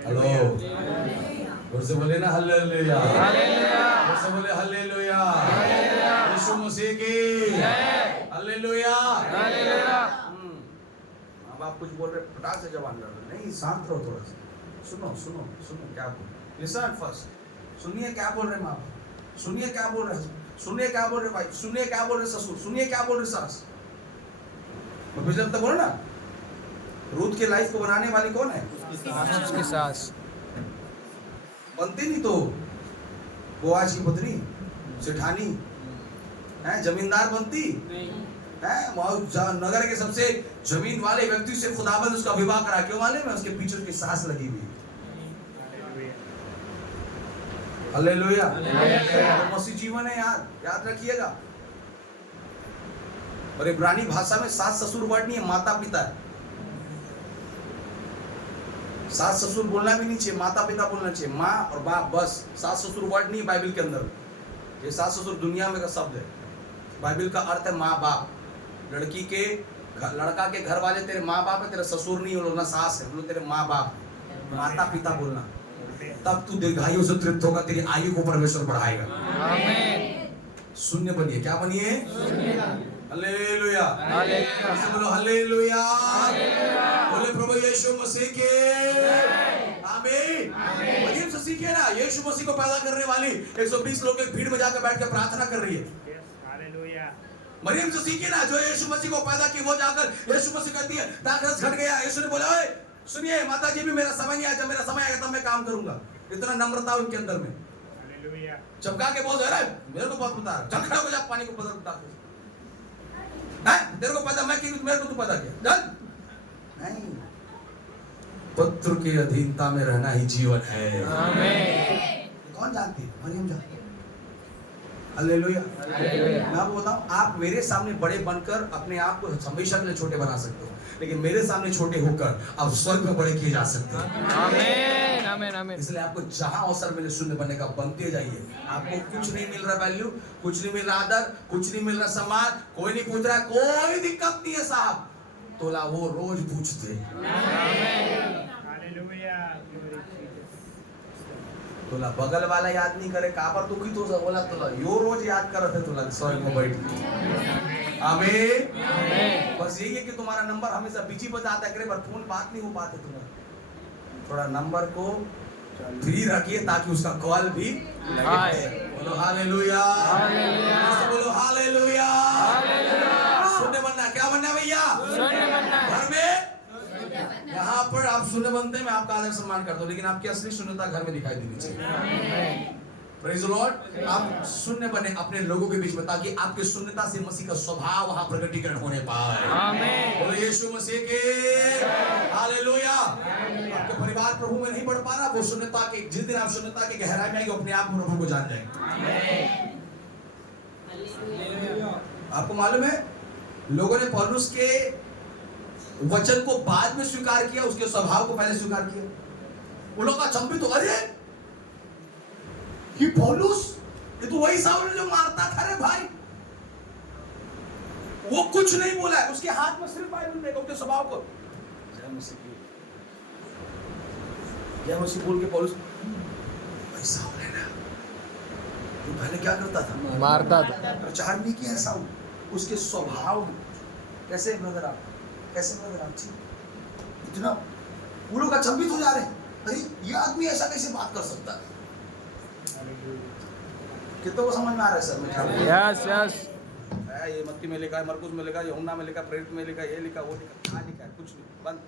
हेलो, फिर से बोले ना हालेलुया, फिर से बोले हालेलुया, यीशु मसीह की हालेलुया। अब आप कुछ बोल रहे, फटाक से जवान कर रहे, नहीं शांत रहो थोड़ा सा, सुनो क्या बोल, लिसन फर्स्ट, सुनिए क्या बोल रहे माँ, सुनिए क्या बोल रहे, सुनिए क्या बोल रहे भाई, सुनिए क्या बोल रहे ससुर, सुनिए क्या बोल रहे सास। पिछले हफ्ते बोलो ना, रूथ के लाइफ को बनाने वाली कौन है? उसकी सास। बनती नहीं तो बोआज की पुत्री सेठानी है, जमींदार बनती है, नगर के सबसे जमीन वाले व्यक्ति से खुदाबंद उसका विवाह करा, क्यों मालूम है? उसके पीछे उसकी सास लगी हुई। हालेलुया, तो मसीह जीवन है याद रखिएगा। और इब्रानी भाषा में सास ससुर वर्ड नहीं है, माता पिता है। सास ससुर बोलना भी नहीं चाहिए, माता पिता बोलना चाहिए, माँ और बाप बस। सास ससुर वर्ड नहीं है बाइबल के अंदर। ये सास ससुर दुनिया में का शब्द है, बाइबल का अर्थ है माँ बाप। लड़का के घर वाले तेरे माँ बाप है, तेरे ससुर नहीं, वो ना सास है, वो तेरे माँ बाप, माता पिता बोलना। तब तू दीर्घायु से तृप्त होगा, तेरी आयु को परमेश्वर बढ़ाएगा। आमीन। शून्य बनिए, क्या बनिए? हालेलुया, बोलो हालेलुया, बोले प्रभु यीशु मसीह के आमीन। मरियम से सीखिए ना, यीशु मसीह को पैदा करने वाली 120 लोग एक भीड़ में जाकर बैठ कर प्रार्थना कर रही है। मरियम से सीखिए ना, जो यीशु मसीह को पैदा की, वो जाकर यीशु मसीह कहती है दाखरस घट गया। यीशु ने बोला ओए सुनिए माता जी, भी मेरा समय नहीं आया, जब मेरा समय आएगा तब मैं काम करूंगा। इतना नम्रता उनके अंदर में, चमका के बोल रहे मेरे को बहुत बता, चल खड़ा हो जा, पानी को बदल बता तेरे को पता, मैं कि मेरे को तू पता क्या? चल नहीं, पुत्र की अधीनता में रहना ही जीवन है। आमीन। कौन जानती है? मरियम जानती है। हालेलुया। मैं आपको बताऊं, आप मेरे सामने बड़े बनकर अपने आप को हमेशा के लिए छोटे बना सकते हो, लेकिन मेरे सामने छोटे होकर आप स्वर्ग में बड़े किए जा सकते हैं। आमीन आमीन आमीन। इसलिए आपको जहां अवसर मिले शून्य बनने का बनते जाइए। आपको कुछ नहीं मिल रहा वैल्यू, कुछ नहीं मिल रहा आदर, कुछ नहीं मिल रहा सम्मान, कोई नहीं पूछ रहा, कोई दिक्कत नहीं है साहब, तोला वो रोज पूछते। तोला बगल वाला याद नहीं करे, कहाँ पर दुखी तो बोला तोला यो रोज याद कर रहे थे, तोला स्वर्ग में बैठ के। आमीन। बस यही है कि तुम्हारा नंबर हमेशा बिजी बताता है, पर फोन बात नहीं हो पाते तुम्हारा। थोड़ा नंबर को फ्री रखिए ताकि उसका कॉल भी लगे। बोलो हालेलुया, बोलो हालेलुया। शून्य बनना, क्या बनना भैया? घर में यहाँ पर आप शून्य बनते हैं, मैं आपका आदर सम्मान करता हूँ, लेकिन आपकी असली शून्यता घर में दिखाई देनी चाहिए। Praise the Lord. आप शून्य बने अपने लोगों के बीच में, ताकि आपकी शून्यता से मसीह का स्वभाव वहां प्रकटीकरण होने पाए। आमीन। बोलो यीशु मसीह के हालेलुया। आपके परिवार प्रभु में नहीं बढ़ पा रहा, वो शून्यता के, जिस दिन आप शून्यता की गहराई में आएंगे अपने आप प्रभु को जान जाएंगे। आपको मालूम है लोगों ने पौलुस के वचन को बाद में स्वीकार किया, उसके स्वभाव को पहले स्वीकार किया। वो लोग अचंभित हो, अरे ये पौलुस, ये तो वही साउल जो मारता था रे भाई। वो कुछ नहीं बोला है, उसके हाथ में सिर्फ बाइबल में, उसके स्वभाव को जय मसीह बोल के पौलुस भाई साउल है ना, तो पहले क्या करता था? मारता था। प्रचार नहीं किया है साउल, उसके स्वभाव में। कैसे ब्रदर आप, कैसे ब्रदर आप जी, इतना वो लोग अचंभित हो जा रहे हैं, अरे ये आदमी ऐसा कैसे बात कर सकता है? कितनों को समझ में आ रहा है सर? मैं क्या बोल रहा हूं? Yes yes. ये मत्ती में लिखा है, मरकुस में लिखा है, यूहन्ना में लिखा है, प्रेरित में लिखा है, ये लिखा, वो लिखा, कहाँ लिखा है? कुछ नहीं, बंद।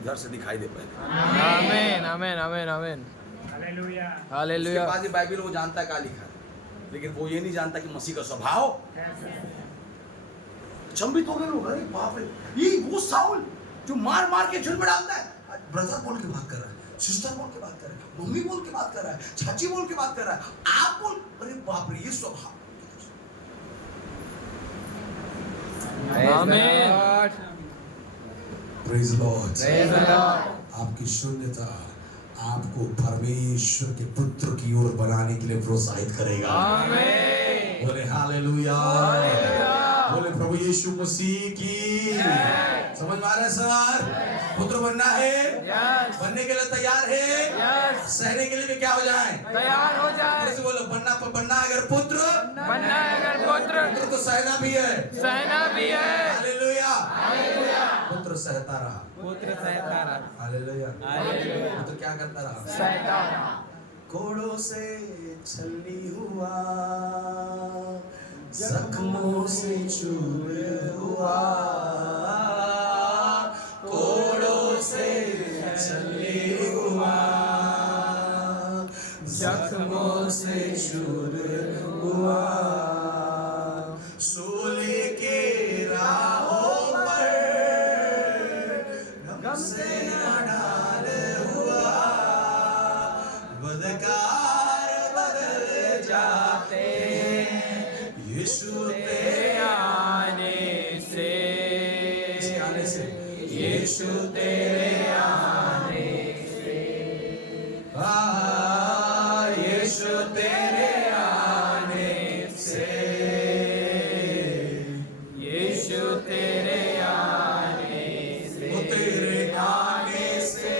इधर से दिखाई दे पहले। आमीन आमीन आमीन आमीन। हालेलुया। उसके हालेलुया। बाद ये बाइबल वो जानता है क्या लिखा है, लेकिन वो ये नहीं जानता कि मसीह का स्वभाव। चंबित हो गए लोग, अरे बाप रे, ये वो साउल जो मार मार के जेल में डालता है, ब्रदर बोल के बात कर रहा है, सिस्टर बोल के बात कर रहा है, मम्मी बोल के बात कर रहा है, चाची बोल के बात कर रहा है, आप बोल, अरे बाप रे, ये स्वभाव। आमीन। Praise Lord. Praise the Lord. आपकी शून्यता आपको परमेश्वर के पुत्र की ओर बनाने के लिए प्रोत्साहित करेगा। आमीन। बोले हालेलुया। बोले प्रभु यीशु मसीह की। समझ में आ रहा है सर? पुत्र बनना है, यस बनने के लिए तैयार है, यस। सहने के लिए भी क्या हो जाए? तैयार हो जाए। ऐसे बोलो, बनना अगर पुत्र, बनना है अगर पुत्र, तो सहना भी है। सहना भी है। हालेलुया। पुत्र सहता रहा, पुत्र सहता रहा। हालेलुया। हालेलुया। पुत्र क्या करता रहा? सहता रहा। कोड़ों से छली हुआ, जख्मों से चूर हुआ, कोड़ों से छली हुआ, जख्मों से चूर हुआ, सूली के राहों पर गम से नाल हुआ, बदकार बदल जाते यीशु तेरे आने से, यीशु तेरे आने से, यीशु तेरे आने से, यीशु तेरे आने से, वो तेरे आने से,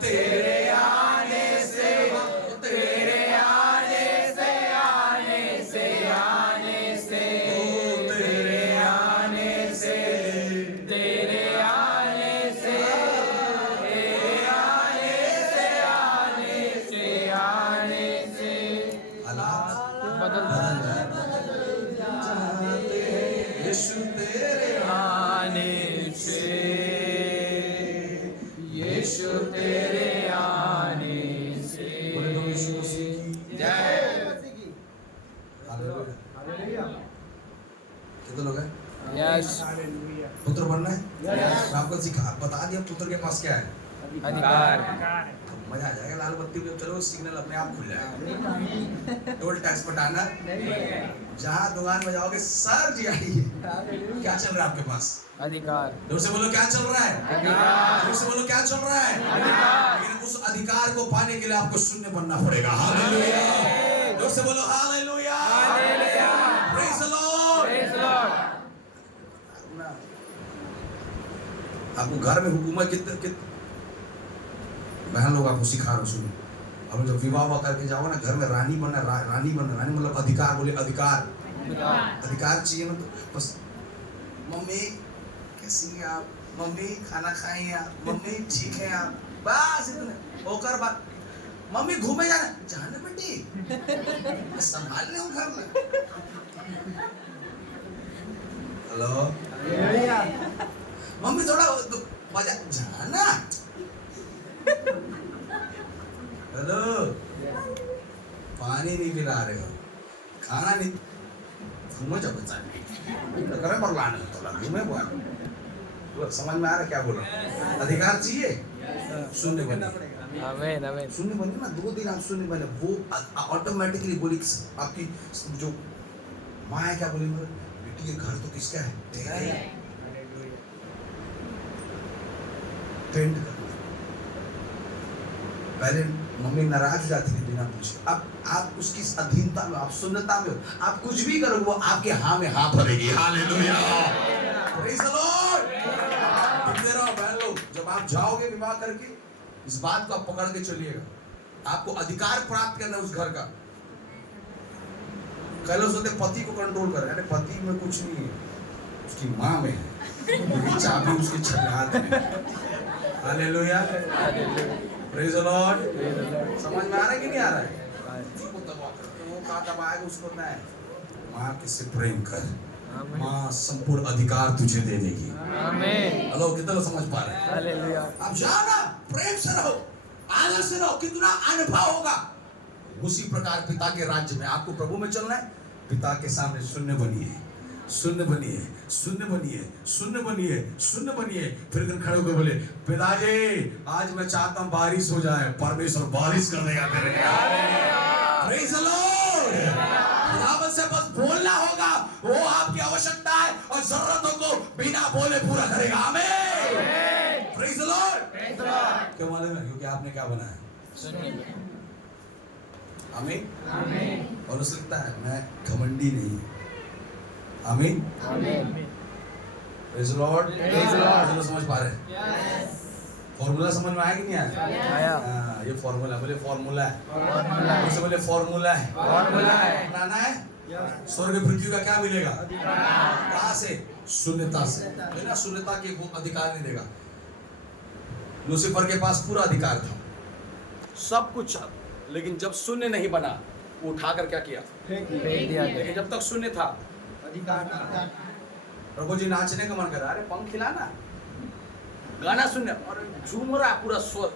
तेरे आने से, तेरे आने से, आने से, आने से, तेरे आने से, तेरे आने से, तेरे आने से, आने से, आने से हालात बदल यीशु तेरे आने से, यीशु तेरे आने से। बोले तो यीशु मसीह की जय। हालेलुया। कितने लोग हैं? Yes hallelujah. पुत्र बनना है? मैं आपको बता दिया पुत्र के पास क्या है। अधिकार। अधिकार है। मजा आ जाएगा, लाल बत्ती पे चलो सिग्नल अपने आप खुल जाएगा। टोल टैक्स पटाना, जहाँ दुकान में जाओगे सर जी आइए, क्या चल रहा है आपके पास? अधिकार। जोर से बोलो क्या चल रहा है? अधिकार। जोर से बोलो क्या चल रहा है? अधिकार। लेकिन उस अधिकार को पाने के लिए आपको शून्य बनना पड़ेगा। हालेलुया। जोर से बोलो hallelujah. Hallelujah. Praise the Lord. Praise the Lord. आपको घर में हुकूमत कितने बहन लोग आपको सिखा रहा हूँ, सुनो। अब जब विवाह हुआ करके जाओ ना, घर में रानी बनना, रानी मतलब अधिकार। बोले अधिकार। अधिकार चाहिए ना, तो बस मम्मी कैसी हैं आप, मम्मी खाना खाएं आप, मम्मी ठीक है आप, बस इतना होकर बात। मम्मी घूमे जाना बेटी, मैं संभालने हूँ घर में। हेलो मम्मी थोड़ा मजा जाना। हेलो पानी नहीं पिला रहे हो, खाना नहीं, घूमे जाओ बच्चा, करे पर लाने थोड़ा घूमे बुआ। समझ में आ रहा है क्या बोल रहा हूँ? अधिकार चाहिए, शून्य बनिए। आमीन आमीन शून्य बनिए ना, 2 दिन आप शून्य बने, वो ऑटोमेटिकली बोली आपकी जो माँ है क्या बोली, बेटी ये घर तो किसका है? तेरा है। टेंट कर, पहले मम्मी नाराज हो जाती थी बिना पूछे, अब आप उसकी अधीनता में, आप शून्यता में हो, आप कुछ भी करोगे वो आपके हाँ में हाँ भरेगी। Hallelujah, praise the Lord. कितने रहो बहन लोग, जब आप जाओगे विवाह करके, इस बात को आप पकड़ के चलिएगा, आपको अधिकार प्राप्त करना है उस घर का। कई लोग सोचते पति को कंट्रोल कर, अरे पति में कुछ नहीं है, उसकी माँ में है, चाबी उसके छठे हाथ में। Hallelujah, praise the Lord. समझ में आ रहा है कि नहीं आ रहा है? वो कहा दबाएगा उसको, नहीं, माँ किससे प्रेम कर, माँ संपूर्ण अधिकार तुझे दे देगी। आमीन हेलो, कितना लोग समझ पा रहे हैं? हालेलुया अब जाओ ना, प्रेम से रहो, आनंद से रहो, कितना अनुभव होगा। उसी प्रकार पिता के राज्य में आपको प्रभु में चलना है, पिता के सामने शून्य बनिए, शून्य बनिए, शून्य बनिए, शून्य बनिए, शून्य बनिए। फिर दिन खड़े होकर बोले, पिताजी आज मैं चाहता हूँ बारिश हो जाए, परमेश्वर बारिश कर देगा तेरे लिए। Praise the Lord. खुदावंद से बस बोलना होगा, वो आपकी आवश्यकता है और जरूरतों को बिना बोले पूरा करेगा। आमीन, प्रेज़ द लॉर्ड। क्यों मालूम है? क्योंकि आपने क्या बनाया? आमीन। और उसे लगता है मैं घमंडी नहीं। आमीन, प्रेज़ द लॉर्ड। चलो समझ पा रहे हैं? फॉर्मूला समझ में आया कि नहीं आया? आया। हाँ, ये फॉर्मूला, बोले फॉर्मूला है, उससे बोले फॉर्मूला है, फॉर्मूला है। अपनाना है। स्वर्ग पृथ्वी का क्या मिलेगा? कहाँ से? शून्यता से। बिना शून्यता के वो अधिकार नहीं देगा। लूसीफर के पास पूरा अधिकार था, सब कुछ, लेकिन जब शून्य नहीं बना, वो उठाकर क्या किया? फेंक दिया गया। लेकिन जब तक शून्य था, प्रभु जी नाचने का मन कर रहा है, अरे पंख खिलाना, गाना सुनने, और झूम रहा पूरा स्वर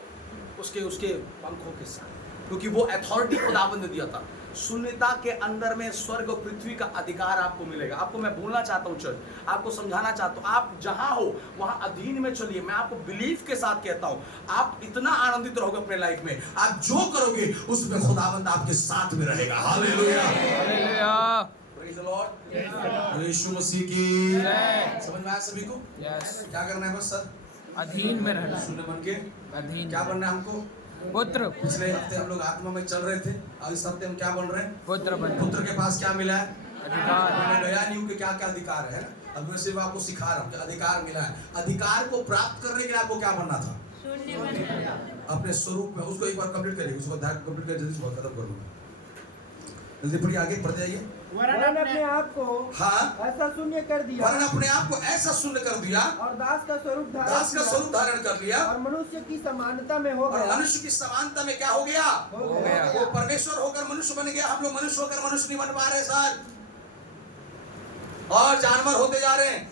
उसके उसके पंखों के साथ, क्योंकि वो अथॉरिटी खुदावंद ने दिया था। शून्यता के अंदर में स्वर्ग और पृथ्वी का अधिकार आपको मिलेगा। आपको मैं बोलना चाहता हूँ चर्च, आपको समझाना चाहता हूँ, आप जहां हो वहां अधीन में चलिए। मैं आपको बिलीफ के साथ कहता हूँ, आप इतना आनंदित रहोगे अपने लाइफ में, आप जो करोगे उसमें खुदावंद आपके साथ में रहेगा। हालेलुया, हालेलुया praise the Lord. Yeshu Masih की समझ में आया सभी को? यस क्या करना है? बस सर अधीन में रहना, शून्य बन के अधीन क्या बनना है हमको? पुत्र पिछले हफ्ते हम लोग आत्मा में चल रहे थे, और इस हफ्ते हम क्या बन रहे हैं? पुत्र बन पुत्र के पास क्या मिला है? अधिकार। मैंने गया नहीं हूँ कि क्या क्या अधिकार है, अब मैं सिर्फ आपको सिखा रहा हूँ कि अधिकार मिला है। अधिकार को प्राप्त करने के लिए आपको क्या बनना था? अपने स्वरूप में। उसको एक बार कंप्लीट करिए, उसको कंप्लीट कर, जल्दी से खत्म कर लो, जल्दी पढ़िए, आगे बढ़ जाइए। वरन अपने आप को हाँ, ऐसा शून्य कर दिया, वरन अपने आप को ऐसा शून्य कर दिया, और दास का स्वरूप धारण दास का किया, स्वरूप धारण कर लिया, और मनुष्य की समानता में हो और गया। मनुष्य की समानता में क्या हो गया? हो गया। वो परमेश्वर होकर मनुष्य बन गया। हम लोग मनुष्य होकर मनुष्य नहीं बन पा रहे सर, और जानवर होते जा रहे हैं।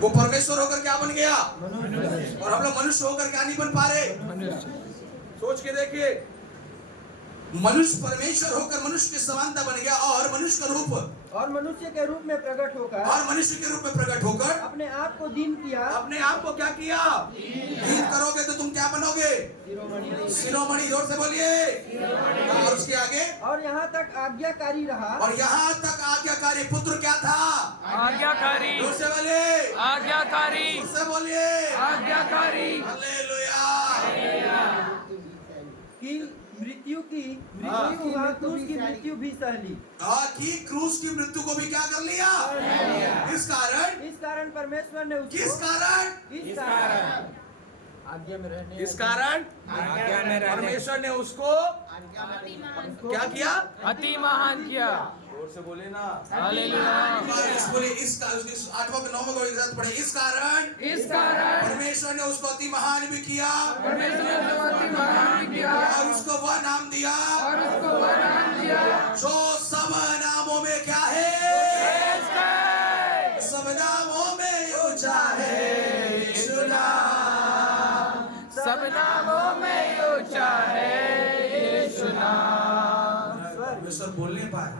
वो परमेश्वर होकर क्या बन गया, और हम लोग मनुष्य होकर क्या नहीं बन पा रहे। मनुष्य सोच के देखिए, मनुष्य परमेश्वर होकर मनुष्य की समानता बन गया, और मनुष्य का रूप, और मनुष्य के रूप में प्रकट होकर, और मनुष्य के रूप में प्रकट होकर अपने आप को दीन किया। अपने आप को क्या किया? दीन करोगे तो तुम क्या बनोगे? शिरोमणि। जोर से बोलिए। और उसके आगे, और यहाँ तक आज्ञाकारी रहा, और यहाँ तक आज्ञाकारी। पुत्र क्या था? आज्ञाकारी, जोर से बोलिए, आज्ञाकारी, जोर से बोलिए, आज्ञाकारी। हालेलुया। कि मृत्यु वहाँ क्रूस की मृत्यु भी सह ली। कि क्रूस की मृत्यु को भी क्या कर लिया? इस कारण परमेश्वर ने उसको, किस कारण? आज्ञा में रहने, इस कारण आज्ञा में रहने, परमेश्वर ने उसको क्या किया? अति महान किया। जोर से बोले ना। हालेलुया। इस बोले, इस 8वां के 9वां को एक साथ पढ़े। इस कारण परमेश्वर ने उसको अति महान भी किया, और उसको वह नाम दिया, जो सब नामों में क्या है? सब नामों में ऊंचा है यीशु नाम। सब नामों में ऊंचा है यीशु नाम। परमेश्वर बोल नहीं पाए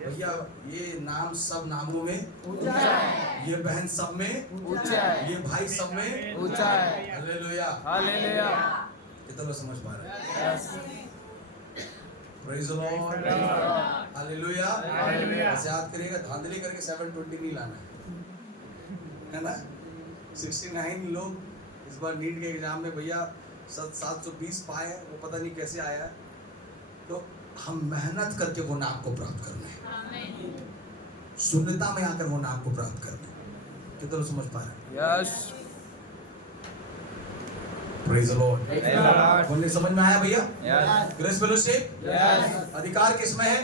भैया, ये नाम सब नामों में ऊंचा है। ये बहन सब में ऊंचा है, ये भाई सब में ऊंचा है। हालेलुया। हालेलुया। कितना लोग समझ पा रहे हैं? यस। Praise the Lord. हालेलुया। हालेलुया। ऐसे याद करिएगा, धांधली करके 720 नहीं लाना है ना? 69 लोग इस बार नीट के एग्जाम में भैया 720 पाए, वो पता नहीं कैसे आया है। तो हम मेहनत करके वो नाम को प्राप्त करना है, शून्यता में आकर वो नाम को प्राप्त करना है। कितना लोग समझ पा रहे हैं? Yes. Praise the Lord. Praise the Lord. बोलने समझ में आया भैया? यस। Grace fellowship. यस। अधिकार किसमें है?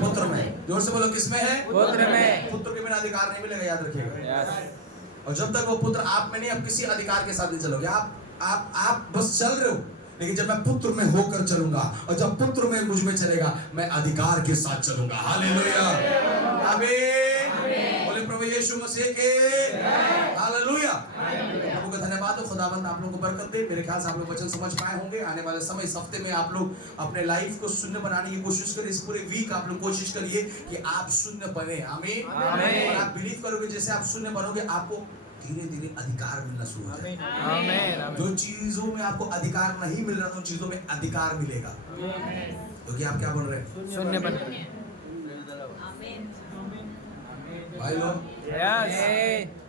पुत्र में। जोर से बोलो, किसमें है? पुत्र में। पुत्र के बिना अधिकार नहीं मिलेगा, याद रखिएगा। यस। और जब तक वो पुत्र आप में नहीं, आप किसी अधिकार के साथ नहीं चलोगे। आप बस चल रहे हो, लेकिन जब मैं पुत्र में होकर चलूंगा और जब पुत्र में मुझ में चलेगा, मैं अधिकार के साथ चलूंगा। हालेलुया। आमीन। बोले प्रभु यीशु मसीह के हालेलुया। प्रभु का धन्यवाद हो। खुदावंद आप लोगों को बरकत दे। मेरे ख्याल से आप लोग वचन समझ पाए होंगे। आने वाले समय, इस हफ्ते में आप लोग अपने लाइफ को शून्य बनाने की कोशिश करिए। इस पूरे वीक आप लोग कोशिश करिए कि आप शून्य बने। आमीन। और आप बिलीव करोगे, जैसे आप शून्य बनोगे, आपको धीरे धीरे अधिकार मिलना शुरू हो जाएगा। आमीन। जो चीजों में आपको अधिकार नहीं मिल रहा, उन चीजों में अधिकार मिलेगा। क्योंकि आप क्या बोल रहे हैं शून्य बने। भाई लोग? यस।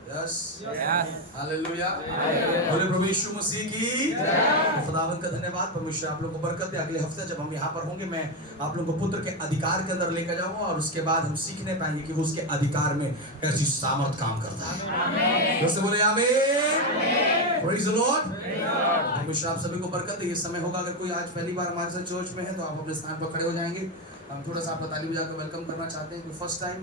यस। यस। हालेलुया। हालेलुया। बोले प्रभु यीशु मसीह की जय। खुदावंद का धन्यवाद। परमेश्वर आप लोगों को बरकत दे। अगले हफ्ते जब हम यहाँ पर होंगे, मैं आप लोगों को पुत्र के अधिकार के अंदर लेकर जाऊंगा और उसके बाद हम सीखने पाएंगे कि वो उसके अधिकार में कैसी सामर्थ काम करता है। जैसे बोले आमीन। Praise the Lord. परमेश्वर आप सभी को बरकत दे। ये समय होगा, अगर कोई आज पहली बार हमारे साथ चर्च में है तो आप अपने स्थान पर खड़े हो जाएंगे। हम थोड़ा सा आपका ताली बजाकर वेलकम करना चाहते हैं। फर्स्ट टाइम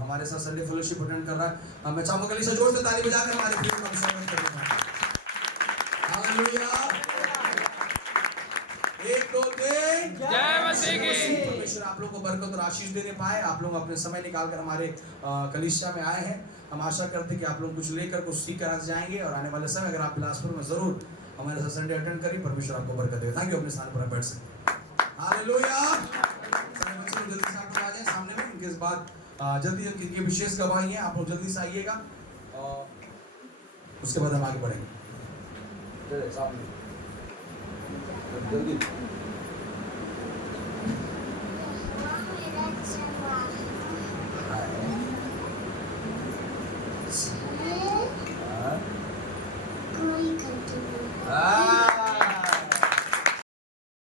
हमारे साथ संडे फेलोशिप अटेंड कर रहा है, मैं चाहूंगा कि जोर से ताली बजाकर हमारे प्रिय का स्वागत करें। हालेलुया। 1 2 3 जय मसीह की। परमेश्वर आप लोगों को बरकत और आशीष देने पाए। आप लोग अपने समय निकालकर हमारे कलीसिया में आए हैं। हम आशा करते हैं कि आप लोग कुछ लेकर कुछ सीख कर आज जाएंगे। और आने वाले समय अगर आप बिलासपुर में जरूर हमारे साथ संडे अटेंड करिए। परमेश्वर आपको बरकत दे। Thank you. अपने स्थान पर बैठ सकते। हालेलुया। सारे बच्चे जल्दी से आप लोग आ जाएं सामने में। इनके बाद जल्दी जल्दी ये विशेष गवाही है, आप लोग जल्दी से आइएगा और उसके बाद हम आगे बढ़ेंगे। सामने जल्दी।